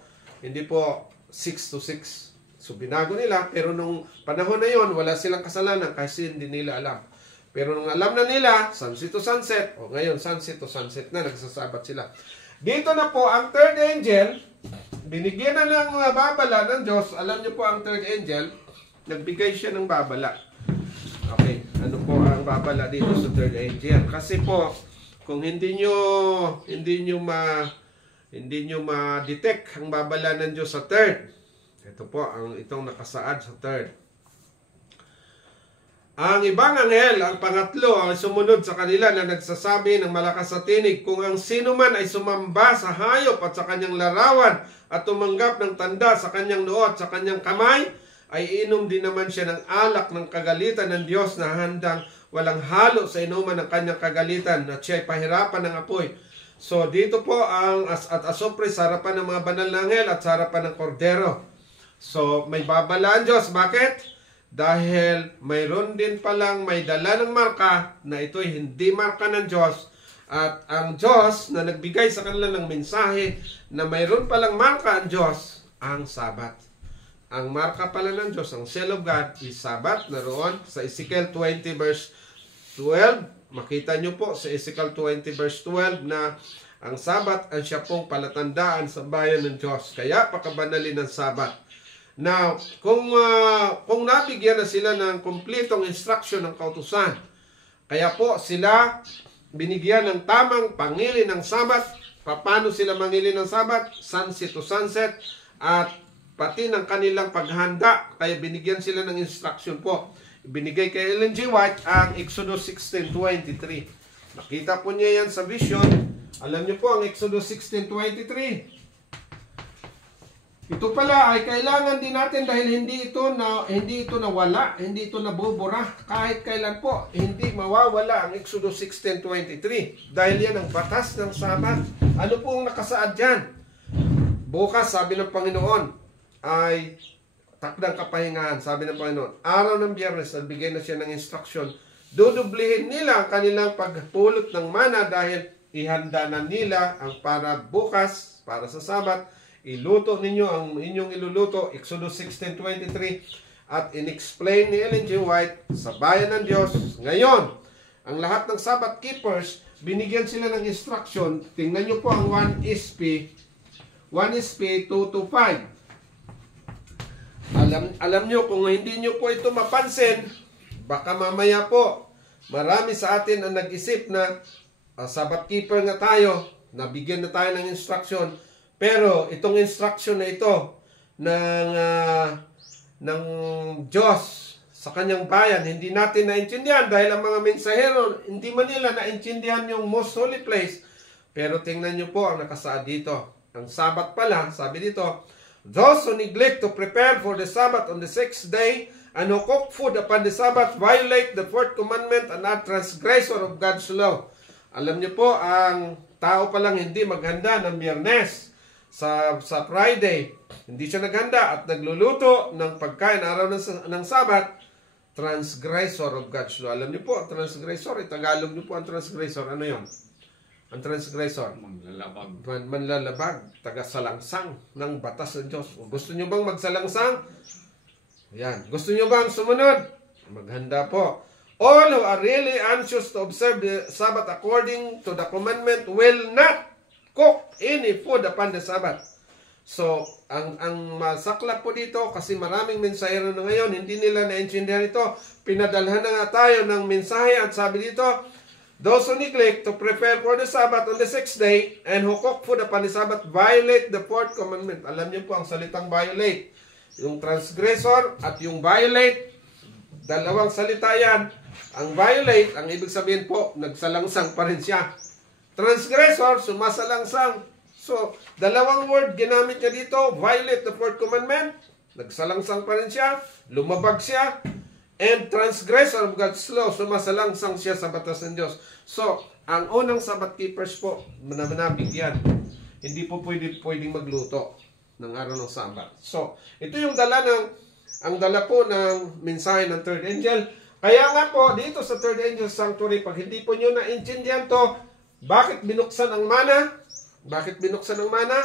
6 to 6. So, binago nila, pero nung panahon na yon, wala silang kasalanan kasi hindi nila alam. Pero nung alam na nila, sunset to sunset, ngayon sunset to sunset na, nagsasabat sila. Dito na po, ang third angel, binigyan na ng babala ng Diyos. Alam niyo po ang third angel, nagbigay siya ng babala. Okay, ano po ang babala dito sa third angel? Kasi po, kung hindi nyo ma-detect ang babala ng Diyos sa third, ito po itong nakasaad sa third. Ang ibang anghel, ang pangatlo, ang sumunod sa kanila na nagsasabi ng malakas na tinig, kung ang sino man ay sumamba sa hayop at sa kanyang larawan at tumanggap ng tanda sa kanyang noo at sa kanyang kamay, ay inom din naman siya ng alak ng kagalitan ng Diyos na handang walang halo sa inuman ng kanyang kagalitan at siya ay pahirapan ng apoy. So dito po ang asopre sa harapan ng mga banal na anghel at sa harapan ng kordero. So may babala ang Diyos. Bakit? Dahil mayroon din palang may dala ng marka na ito'y hindi marka ng Diyos. At ang Diyos na nagbigay sa kanila ng mensahe na mayroon palang marka ang Diyos, ang Sabat. Ang marka pala ng Diyos, ang seal of God, is Sabat. Naroon sa Ezekiel 20 verse 12. Makita nyo po sa Ezekiel 20 verse 12 na ang Sabat ang siya pong palatandaan sa bayan ng Diyos. Kaya pakabanalin ng Sabat. Now, kung nabigyan na sila ng kumplitong instruction ng kautusan, kaya po sila binigyan ng tamang pangili ng Sabat. Paano sila mangili ng Sabat? Sunset to sunset, at pati ng kanilang paghanda. Kaya binigyan sila ng instruction po. Binigay kay Ellen G. White ang Exodus 16:23. Nakita po niya yan sa vision. Alam niyo po ang Exodus 16:23. Ito pala ay kailangan din natin dahil hindi ito nawala, hindi ito nabubura. Kahit kailan po, hindi mawawala ang Exodus 16:23. Dahil yan ang batas ng Sabat. Ano po ang nakasaad dyan? Bukas, sabi ng Panginoon, ay takdang kapahingahan. Sabi ng Panginoon, araw ng Biyernes, nagbigay na siya ng instruction. Dudublihin nila ang kanilang pagpulot ng mana dahil ihanda na nila ang para bukas, para sa Sabat. Iluto ninyo ang inyong iluluto, Exodus 16:23, at in-explain ni Ellen G. White sa bayan ng Diyos. Ngayon, ang lahat ng Sabbath keepers, binigyan sila ng instruction. Tingnan nyo po ang 1 ESP 2:5. Alam nyo, kung hindi nyo po ito mapansin, baka mamaya po, marami sa atin ang nag-isip na Sabbath keeper nga tayo, nabigyan na tayo ng instruction. Pero itong instruction na ito ng Diyos sa kanyang bayan, hindi natin naintindihan dahil ang mga mensahero, hindi man nila naintindihan yung most holy place. Pero tingnan nyo po ang nakasaad dito. Ang Sabbath pala, sabi dito, those who neglect to prepare for the Sabbath on the 6th day and who cook food upon the Sabbath violate the 4th commandment and are transgressor of God's law. Alam nyo po, ang tao palang hindi maghanda ng Biyernes sa Friday, hindi siya naghanda at nagluluto ng pagkain araw ng Sabat, transgressor of God's law. Alam niyo po, ang transgressor, Tagalog niyo po ang transgressor. Ano yon? Ang transgressor? Manlalabag. Taga-salangsang ng batas ng Diyos. Gusto niyo bang magsalangsang? Yan. Gusto niyo bang sumunod? Maghanda po. All who are really anxious to observe the Sabbath according to the commandment will not cook any food upon the Sabbath. So, ang masaklap po dito, kasi maraming mensahero na ngayon, hindi nila naintindihan ito. Pinadalhan na nga tayo ng mensahe at sabi dito, those who neglect to prepare for the Sabbath on the 6th day and who cook food upon the Sabbath violate the 4th commandment. Alam niyo po ang salitang violate. Yung transgressor at yung violate, dalawang salita yan. Ang violate, ang ibig sabihin po, nagsalangsang pa rin siya. Transgressor, sumasalangsang. So, dalawang word ginamit niya dito, violate the 4th commandment, nagsalangsang pa rin siya, lumabag siya, and transgressor of God's law, sumasalangsang siya sa batas ng Diyos. So, ang unang Sabbath keepers po, nabigyan, hindi po pwedeng magluto ng araw ng Sabbath. So, ito yung ang dala po ng mensahe ng third angel. Kaya nga po, dito sa third angel sanctuary, pag hindi po nyo naintindihan to, bakit binuksan ang mana? Bakit binuksan ang mana?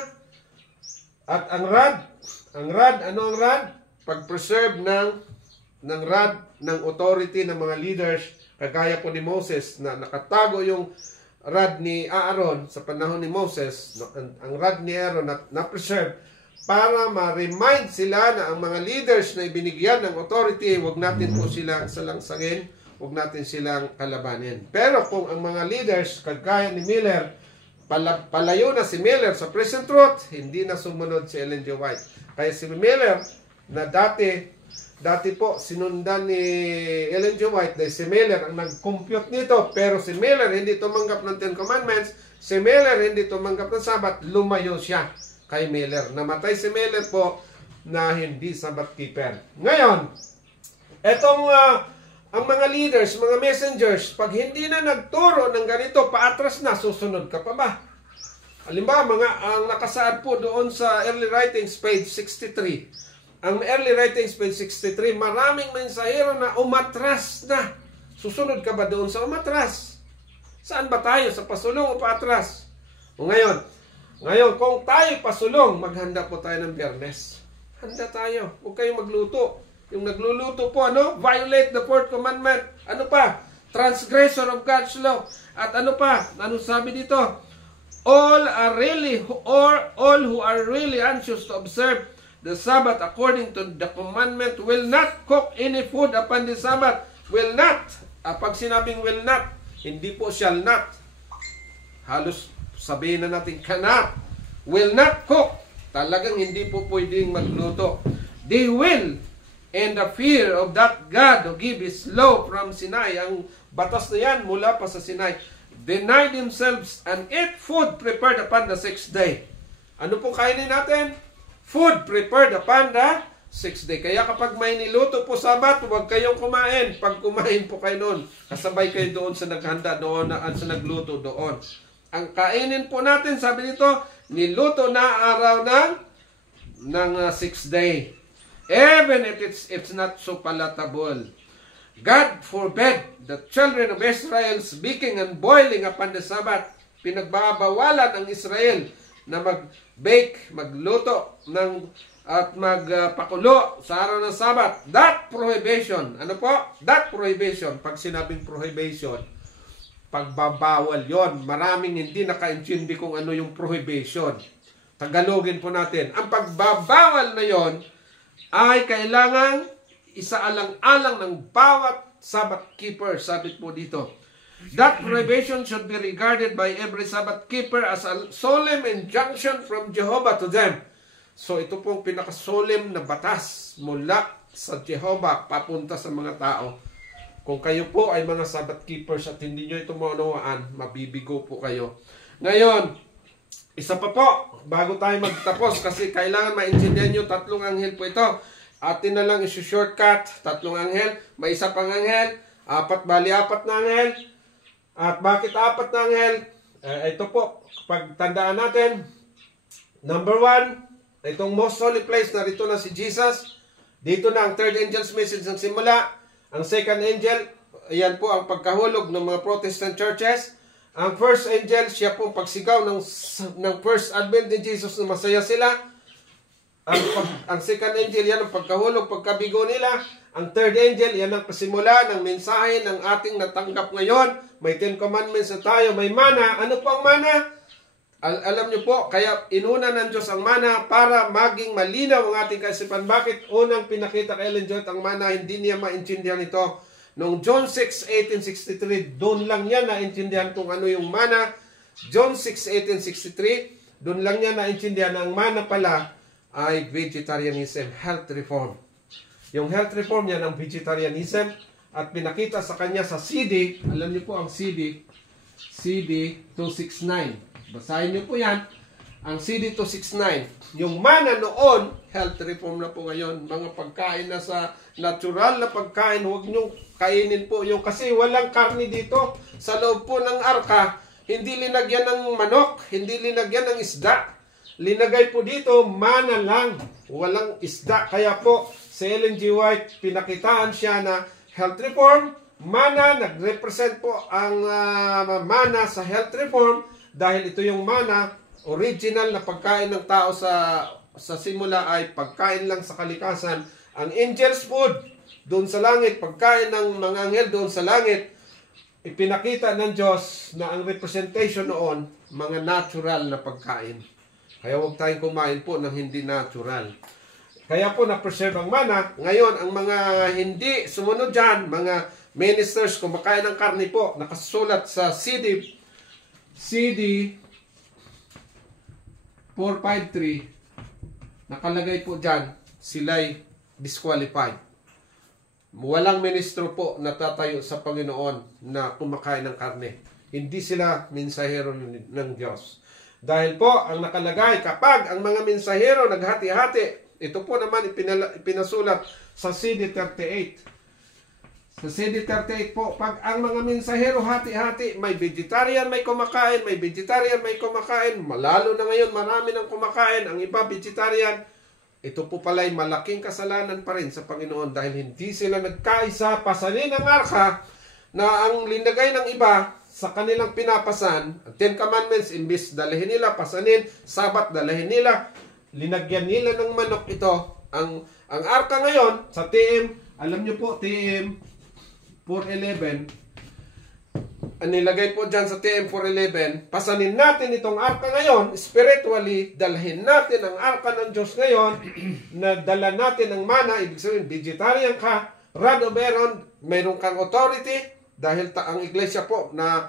At ang rod, ano ang rod? Pag-preserve ng rod ng authority ng mga leaders, kagaya po ni Moses, na nakatago yung rod ni Aaron sa panahon ni Moses, ang rod ni Aaron na preserve para ma-remind sila na ang mga leaders na ibinigyan ng authority, huwag natin po silang salangsangin, huwag natin silang kalabanin. Pero kung ang mga leaders, kagaya ni Miller, palayo na si Miller sa present truth, hindi na sumunod si Ellen G. White. Kaya si Miller, na dati po sinundan ni Ellen G. White, dahil si Miller ang nag-compute nito, pero si Miller hindi tumanggap ng Ten Commandments, si Miller hindi tumanggap ng Sabbath, lumayo siya kay Miller. Namatay si Miller po na hindi Sabbath keeper. Ngayon, etong ang mga leaders, mga messengers, pag hindi na nagturo ng ganito, paatras na, susunod ka pa ba? Halimbawa, ang nakasaad po doon sa Early Writings, page 63. Ang Early Writings, page 63, maraming mensahero na umatras na. Susunod ka ba doon sa umatras? Saan ba tayo? Sa pasulong o paatras? O ngayon, kung tayo pasulong, maghanda po tayo ng Biyernes. Handa tayo. Huwag kayong magluto. Yung nagluluto po, violate the fourth commandment. Ano pa? Transgressor of God's law. At ano pa? Ano sabi dito? All who are really anxious to observe the Sabbath according to the commandment will not cook any food upon the Sabbath. Will not. Pag sinabing will not, hindi po shall not. Halos sabihin na natin cannot. Will not cook. Talagang hindi po pwedeng magluto. They will, in the fear of that God who gave His law from Sinai. Ang batas na yan mula pa sa Sinai. Deny themselves and eat food prepared upon the 6th day. Ano po kainin natin? Food prepared upon the 6th day. Kaya kapag may niluto po Sabat, huwag kayong kumain. Pag kumain po kayo noon, kasabay kayo doon sa naghanda doon, sa nagluto doon. Ang kainin po natin, sabi nito, niluto na araw ng 6th day. Even if it's not so palatable. God forbid the children of Israel baking and boiling upon the Sabbath. Pinagbabawalan ang Israel na mag-bake, magluto at magpakulo sa araw ng Sabbath. That prohibition. Ano po? That prohibition. Pag sinabing prohibition, pagbabawal yon. Maraming hindi nakaintindi kung ano yung prohibition. Tagalogin po natin. Ang pagbabawal na yon ay kailangang isaalang-alang ng bawat Sabbath keeper. Sabi po dito, that prohibition should be regarded by every Sabbath keeper as a solemn injunction from Jehovah to them. So ito pong pinaka-solemn na batas mula sa Jehovah papunta sa mga tao. Kung kayo po ay mga Sabbath keepers at hindi nyo ito maunawaan, mabibigo po kayo. Ngayon, isa pa po, bago tayo magtapos, kasi kailangan maintindihan nyo, tatlong anghel po ito. Atin na lang isu-shortcut, tatlong anghel, may isa pang anghel, apat na anghel. At bakit apat na anghel? Ito po, pagtandaan natin, number 1, itong most holy place, narito na si Jesus. Dito na ang third angel's message ng simula. Ang second angel, ayan po ang pagkahulog ng mga Protestant churches. Ang first angel, siya po pagsigaw ng first advent ni Jesus na masaya sila. Ang second angel, yan ang pagkahulog, pagkabigo nila. Ang third angel, yan ang pasimula ng mensahe ng ating natanggap ngayon. May 10 commandments na tayo, may mana. Ano po ang mana? Alam nyo po, kaya inuna ng Diyos ang mana para maging malinaw ang ating kaisipan. Bakit unang pinakita kay Ellen G. White ang mana, hindi niya maintindihan ito. Noong John 6, 1863, doon lang niya naintindihan kung ano yung mana. John 6, 1863, doon lang niya naintindihan na ang mana pala ay vegetarianism, health reform. Yung health reform niya ng vegetarianism at pinakita sa kanya sa CD, alam niyo po ang CD 269. Basahin niyo po yan, ang CD 269. Yung mana noon, health reform na po ngayon. Mga pagkain na sa natural na pagkain, huwag niyo kainin po yung kasi walang karne dito. Sa loob po ng arka, hindi linagyan ng manok, hindi linagyan ng isda. Linagay po dito, mana lang, walang isda. Kaya po, si Ellen G. White, pinakitaan siya na health reform, mana, nag-represent po ang mana sa health reform dahil ito yung mana, original na pagkain ng tao sa simula ay pagkain lang sa kalikasan. Ang angel's food, doon sa langit, pagkain ng mga anghel doon sa langit, ipinakita ng Diyos na ang representation noon, mga natural na pagkain. Kaya huwag tayong kumain po ng hindi natural. Kaya po na-preserve ang mana. Ngayon, ang mga hindi sumunod dyan, mga ministers kumakain ng karne po, nakasulat sa CD 453, nakalagay po dyan, sila'y disqualified. Walang ministro po natatayo sa Panginoon na kumakain ng karne. Hindi sila mensahero ng Diyos. Dahil po, ang nakalagay, kapag ang mga mensahero naghati-hati, ito po naman ipinasulat sa CD 38. Sa CD 38 po, pag ang mga mensahero hati-hati, may vegetarian, may kumakain, may vegetarian, may kumakain, lalo na ngayon marami nang kumakain, ang iba vegetarian, ito po pala'y malaking kasalanan pa rin sa Panginoon dahil hindi sila nagkaisa, pasanin ang arka na ang linagay ng iba sa kanilang pinapasan, 10 Commandments, imbis dalahin nila, pasanin, Sabat, dalahin nila, linagyan nila ng manok ito. Ang arka ngayon, sa TM, alam nyo po, TM 411, ang nilagay po dyan sa TM 411, pasanin natin itong arka ngayon, spiritually, dalhin natin ang arka ng Diyos ngayon, na dala natin ang mana, ibig sabihin, vegetarian ka, rod of Aaron, mayroon kang authority, dahil ang iglesia po na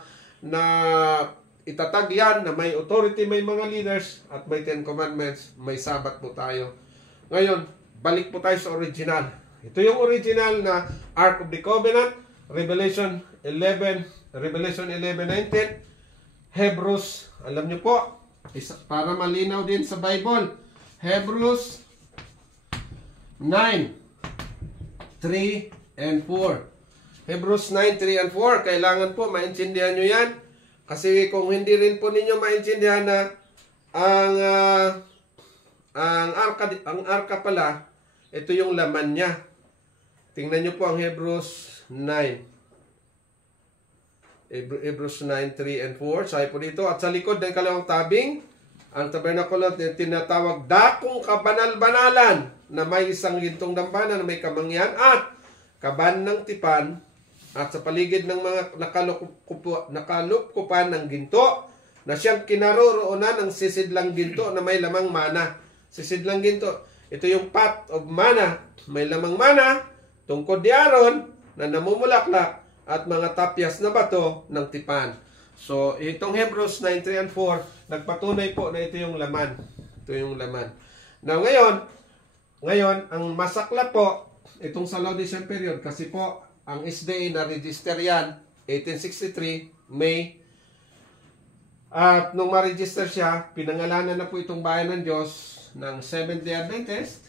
itatag yan na may authority, may mga leaders, at may 10 commandments, may Sabat po tayo. Ngayon, balik po tayo sa original. Ito yung original na Ark of the Covenant, Revelation 11:19, Hebrews, alam nyo po, para malinaw din sa Bible, Hebrews 9:3 and 4. Hebrews 9:3 and 4, kailangan po maintindihan nyo yan. Kasi kung hindi rin po ninyo maintindihan na ang arka pala, ito yung laman niya. Tingnan nyo po ang Hebrews 9. Hebrews 9:3 and 4. Sabi po dito, at sa likod ng kalawang tabing, ang tabernakulo tinatawag dakong kabanal-banalan na may isang gintong dambana na may kamangyan at kaban ng tipan at sa paligid ng mga nakalupkupan ng ginto na siyang kinaroroonan ng sisidlang ginto na may lamang mana. Sisidlang ginto, ito yung pot of mana. May lamang mana, tungkod di Aaron na namumulaklak at mga tapyas na bato ng tipan. So, itong Hebrews 9:3 and 4, nagpatunay po na ito yung laman. Ito yung laman. Now, ngayon, ang masakla po, itong sa Laodicean period, kasi po, ang SDA na-register yan, 1863, May. At nung ma-register siya, pinangalanan na po itong bayan ng Diyos ng Seventh-day Adventist.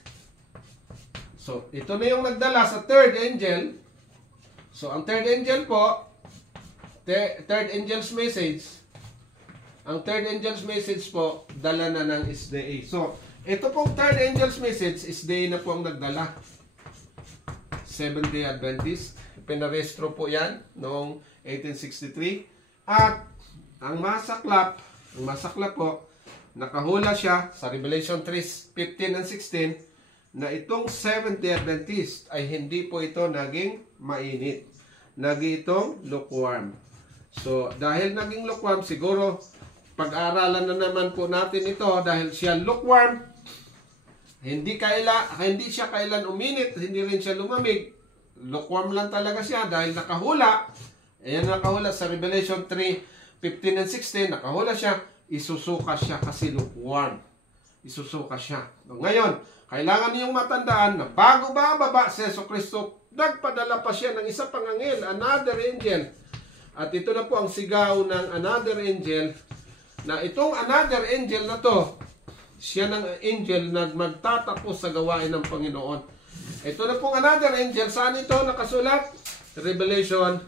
So, ito na yung nagdala sa third angel. So, ang third angel po, third angel's message, ang third angel's message po, dala na ng SDA. So, ito pong third angel's message, SDA na po ang nagdala. Seventh-day Adventist. Pinarestro po yan noong 1863. At ang masaklap po, nakahula siya sa Revelation 3:15 and 16 na itong Seventh-day Adventist ay hindi po ito naging mainit. Naging itong lukewarm. So, dahil naging lukewarm, siguro pag-aaralan na naman po natin ito dahil siya lukewarm, hindi siya kailan uminit, hindi rin siya lumamig. Lukewarm lang talaga siya dahil nakahula. Ayan, nakahula sa Revelation 3:15 and 16, nakahula siya, isusuka siya kasi lukewarm. Isusuka siya. So, ngayon, kailangan niyong matandaan na bago bababa si Jesucristo, nagpadala pa siya ng isa pang anghel, another angel. At ito na po ang sigaw ng another angel, na itong another angel na to, siya ng angel na magtatapos sa gawain ng Panginoon. Ito na pong another angel. Saan ito nakasulat? Revelation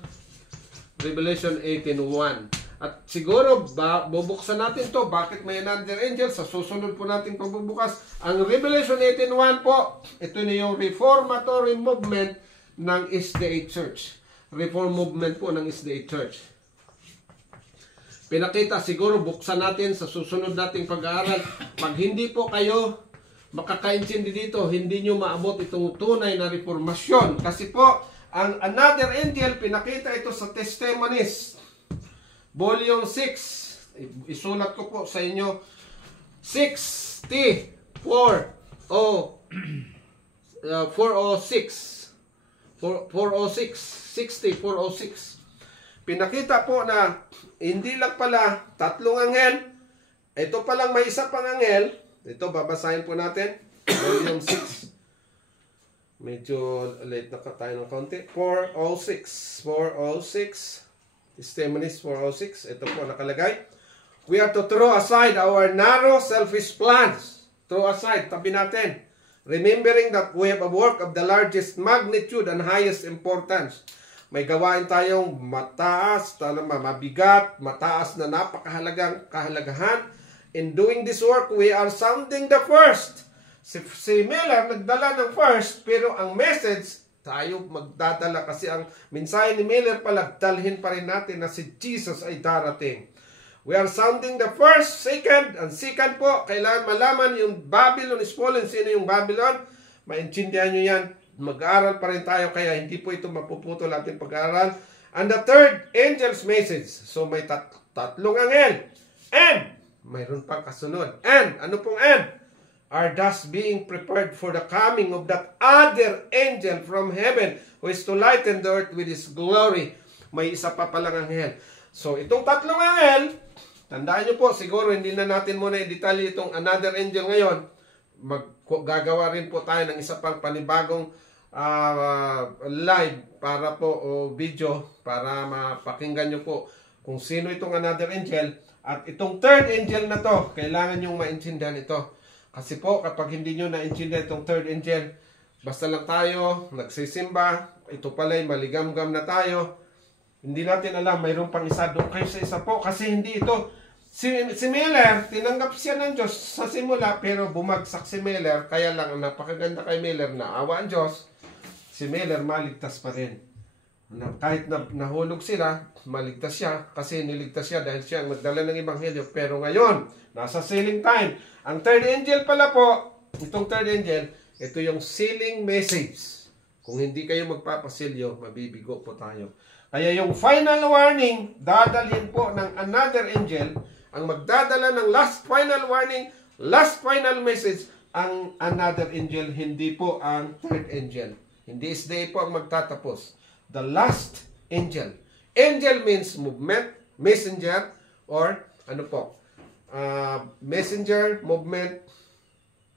18:1. At siguro, bubuksan natin to. Bakit may another angel? Sa susunod po nating pagbubukas. Ang Revelation 18:1 po, ito na yung reformatory movement ng SDA Church. Reform movement po ng SDA Church. Pinakita, siguro buksan natin sa susunod nating pag-aaral. Pag hindi po kayo makakaintindi dito, hindi nyo maabot itong tunay na reformasyon. Kasi po, ang another angel, pinakita ito sa Testimonies, Volume 6. Isulat ko po sa inyo, 406. Pinakita po na hindi lang pala tatlong anghel. Ito palang may isa pang anghel. Ito, babasahin po natin. Volume 6. Medyo late na tayo ng konti. 406. Testimonies 406. Ito po nakalagay. We are to throw aside our narrow, selfish plans. Throw aside, tabi natin. Remembering that we have a work of the largest magnitude and highest importance. May gawain tayong mabigat, mataas na napakahalagang kahalagahan. In doing this work, we are sounding the first. Si Miller nagdala ng first, pero ang message, tayo magdadala kasi ang mensahe ni Miller pala, dalhin pa rin natin na si Jesus ay darating. We are sounding the first, second, and second po, kailangan malaman yung Babylon is fallen. Sino yung Babylon? Maintindihan nyo yan. Mag-aaral pa rin tayo, kaya hindi po ito mapuputol ating pag-aaral. And the third, angel's message. So may tatlong anghel. And, mayroon pang kasunod. And, ano pong and? Are thus being prepared for the coming of that other angel from heaven who is to lighten the earth with his glory. May isa pa palang anghel. So, itong tatlong anghel, tandaan nyo po, siguro hindi na natin muna i-detalye itong another angel ngayon. Gagawa rin po tayo ng isa pang panibagong live para po o video para mapakinggan nyo po kung sino itong another angel. At itong third angel na to, kailangan nyo maintindihan ito. Kasi po, kapag hindi nyo naintindihan itong third angel, basta lang tayo, nagsisimba, ito pala'y maligamgam na tayo. Hindi natin alam, mayroon pang isa doon kayo sa isa po. Kasi hindi ito, si Miller, tinanggap siya ng Diyos sa simula, pero bumagsak si Miller. Kaya lang, ang napakaganda kay Miller, naawa ang Diyos, si Miller maligtas pa rin. Kahit na nahulog sila, maligtas siya. Kasi niligtas siya dahil siya ang magdala ng Ebanghelyo. Pero ngayon, nasa sealing time. Ang third angel pala po, itong third angel, ito yung sealing message. Kung hindi kayo magpapasilyo, mabibigo po tayo. Kaya yung final warning, dadalhin po ng another angel, ang magdadala ng last final warning, last final message, ang another angel, hindi po ang third angel. Hindi SDA po ang magtatapos. The last angel. Angel means movement, messenger, or ano po? Messenger, movement,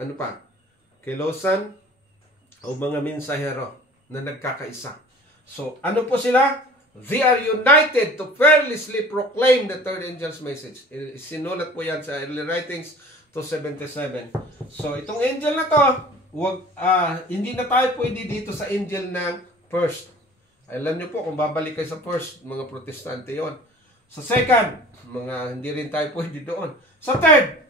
ano pa? Kilosan, o mga mensahero na nagkakaisa. So, ano po sila? They are united to fearlessly proclaim the third angel's message. Sinulat po yan sa early writings 277. So, itong angel na to, hindi na tayo pwede dito sa angel ng first. Alam nyo po, kung babalik kayo sa first, mga protestante yon. Sa second, hindi rin tayo pwede doon. Sa third,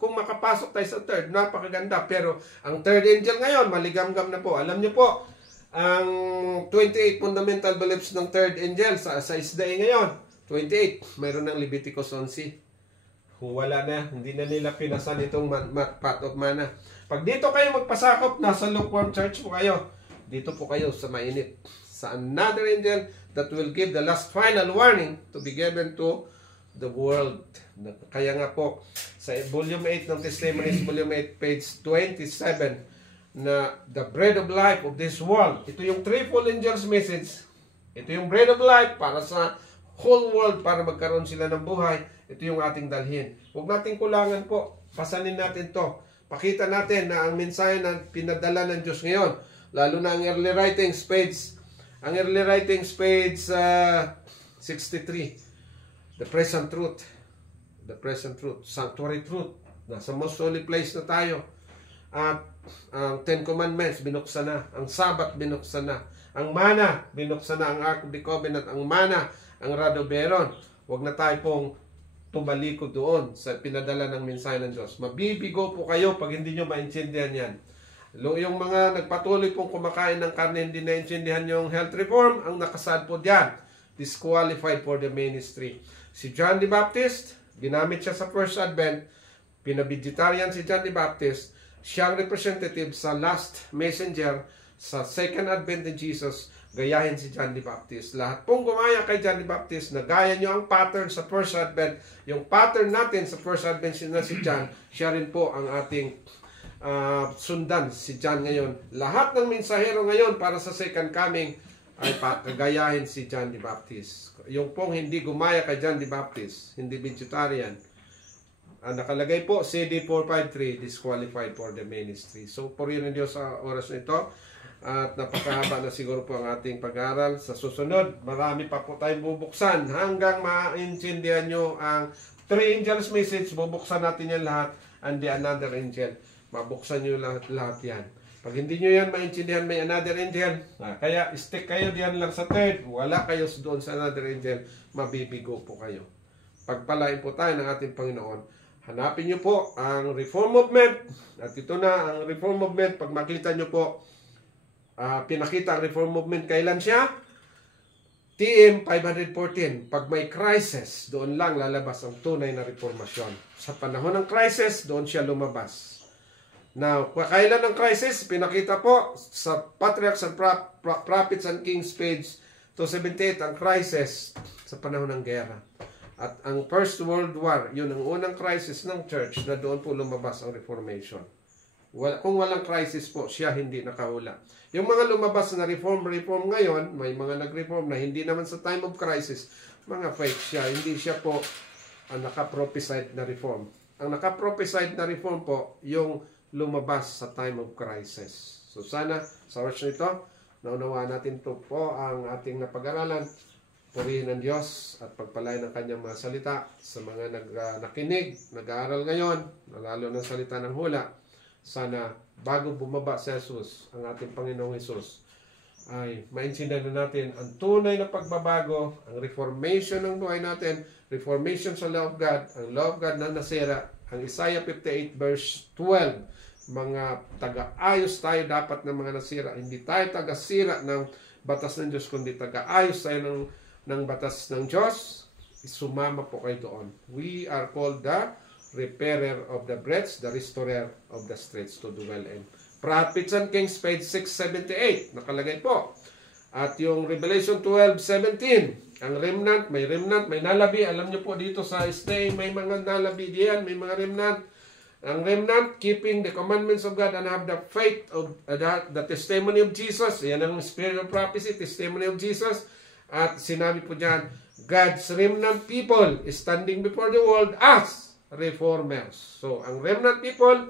kung makapasok tayo sa third, napakaganda. Pero ang third angel ngayon, maligamgam na po. Alam nyo po, ang 28 fundamental beliefs ng third angel sa SDA ngayon, 28, mayroon ng Leviticus 11. Kung wala na, hindi na nila pinasan itong path of manna. Pag dito kayo magpasakop, nasa lukewarm church po kayo. Dito po kayo sa mainit. Sa another angel that will give the last final warning to be given to the world. Kaya nga po, sa volume 8 ng Testimonies, volume 8, page 27, na the bread of life of this world. Ito yung threefold angel's message. Ito yung bread of life para sa whole world, para magkaroon sila ng buhay. Ito yung ating dalhin. Huwag nating kulangan po. Pasanin natin to. Pakita natin na ang mensahe na pinadala ng Diyos ngayon, lalo na ang early writings page, 63, the present truth, sanctuary truth, nasa most holy place na tayo. At ang Ten Commandments, binuksan na. Ang Sabbath, binuksan na. Ang Mana, binuksan na. Ang Ark of the Covenant, ang Mana, ang Rod of Aaron. Huwag na tayo pong tumaliko doon sa pinadala ng mensahe ng Diyos. Mabibigo po kayo pag hindi nyo maintindihan yan. Yung mga nagpatuloy pong kumakain ng karne, hindi naintindihan yung health reform, ang nakasad po diyan, disqualified for the ministry. Si John the Baptist, ginamit siya sa First Advent, pinabidgetarian si John the Baptist, siyang representative sa last messenger sa second advent ni Jesus, gayahin si John the Baptist. Lahat pong gumaya kay John the Baptist, nagaya nyo ang pattern sa first advent. Yung pattern natin sa first advent na si John, siya rin po ang ating sundan, si John ngayon. Lahat ng mensahero ngayon para sa second coming ay kagayahin si John the Baptist. Yung pong hindi gumaya kay John the Baptist, hindi vegetarian, nakalagay po, CD 453, disqualified for the ministry. So, purihin ng Diyos sa oras na ito. At napakahaba na siguro po ang ating pag-aaral. Sa susunod, marami pa po tayong bubuksan hanggang maintindihan nyo ang 3 angels message. Bubuksan natin yan lahat. And the another angel. Mabuksan nyo lahat yan. Pag hindi nyo yan maintindihan, may another angel. Kaya stick kayo diyan lang sa third. Wala kayo doon sa another angel. Mabibigo po kayo. Pagpalain po tayo ng ating Panginoon. Hanapin nyo po ang Reform Movement. At ito na ang Reform Movement. Pag makita nyo po, pinakita ang Reform Movement, kailan siya? TM 514. Pag may crisis, doon lang lalabas ang tunay na reformasyon. Sa panahon ng crisis, doon siya lumabas. Now, kailan ang crisis? Pinakita po sa Patriarchs and Prophets and Kings page 278, ang crisis sa panahon ng gera. At ang First World War, yun ang unang crisis ng church na doon po lumabas ang Reformation. Kung walang crisis po, siya hindi nakahula. Yung mga lumabas na reform ngayon, may mga nag-reform na hindi naman sa time of crisis, mga fake siya. Hindi siya po ang nakaprophesied na reform. Ang nakaprophesied na reform po, yung lumabas sa time of crisis. So sana, sa oras nito, naunawaan natin ito po ang ating napag-aralan. Purihin ng Diyos at pagpalain ng kanyang mga salita sa mga nakinig, nag-aaral ngayon, lalo ng salita ng hula. Sana bago bumaba si Jesus, ang ating Panginoong Jesus, ay maintindihan na natin ang tunay na pagbabago, ang reformation ng buhay natin, reformation sa law of God, ang law of God na nasira, ang Isaiah 58 verse 12, mga taga-ayos tayo dapat ng mga nasira, hindi tayo taga-sira ng batas ng Diyos, kundi taga-ayos tayo ng batas ng Diyos. Sumama po kayo doon. We are called the repairer of the breach, the restorer of the streets to dwell in. Prophets and Kings, page 678, nakalagay po. At yung Revelation 12:17, ang remnant, may nalabi. Alam nyo po dito sa stay, may mga nalabi diyan, may mga remnant. Ang remnant, keeping the commandments of God and have the faith of the testimony of Jesus. Yan ang spirit of prophecy, testimony of Jesus. At sinabi po dyan, God's remnant people is standing before the world as reformers. So, ang remnant people,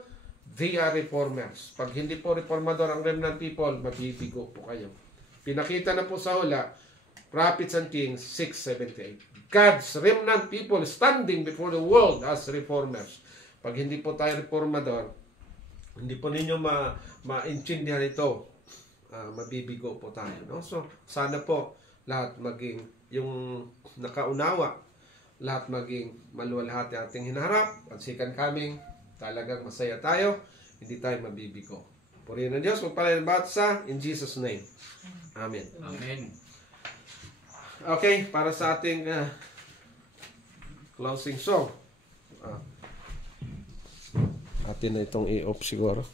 they are reformers. Pag hindi po reformador ang remnant people, mabibigo po kayo. Pinakita na po sa hula, Prophets and Kings 6:78. God's remnant people standing before the world as reformers. Pag hindi po tayo reformador, hindi po ninyo maintindihan ito, mabibigo po tayo. No? So, sana po lahat maging yung nakaunawa, lahat maging maluwalhati ating hinaharap at second coming, talagang masaya tayo, hindi tayo mabibigo. Purihin ng Diyos, magpalain ng batsa, in Jesus' name. Amen. Amen. Okay, para sa ating closing song. Atin na itong i-off siguro.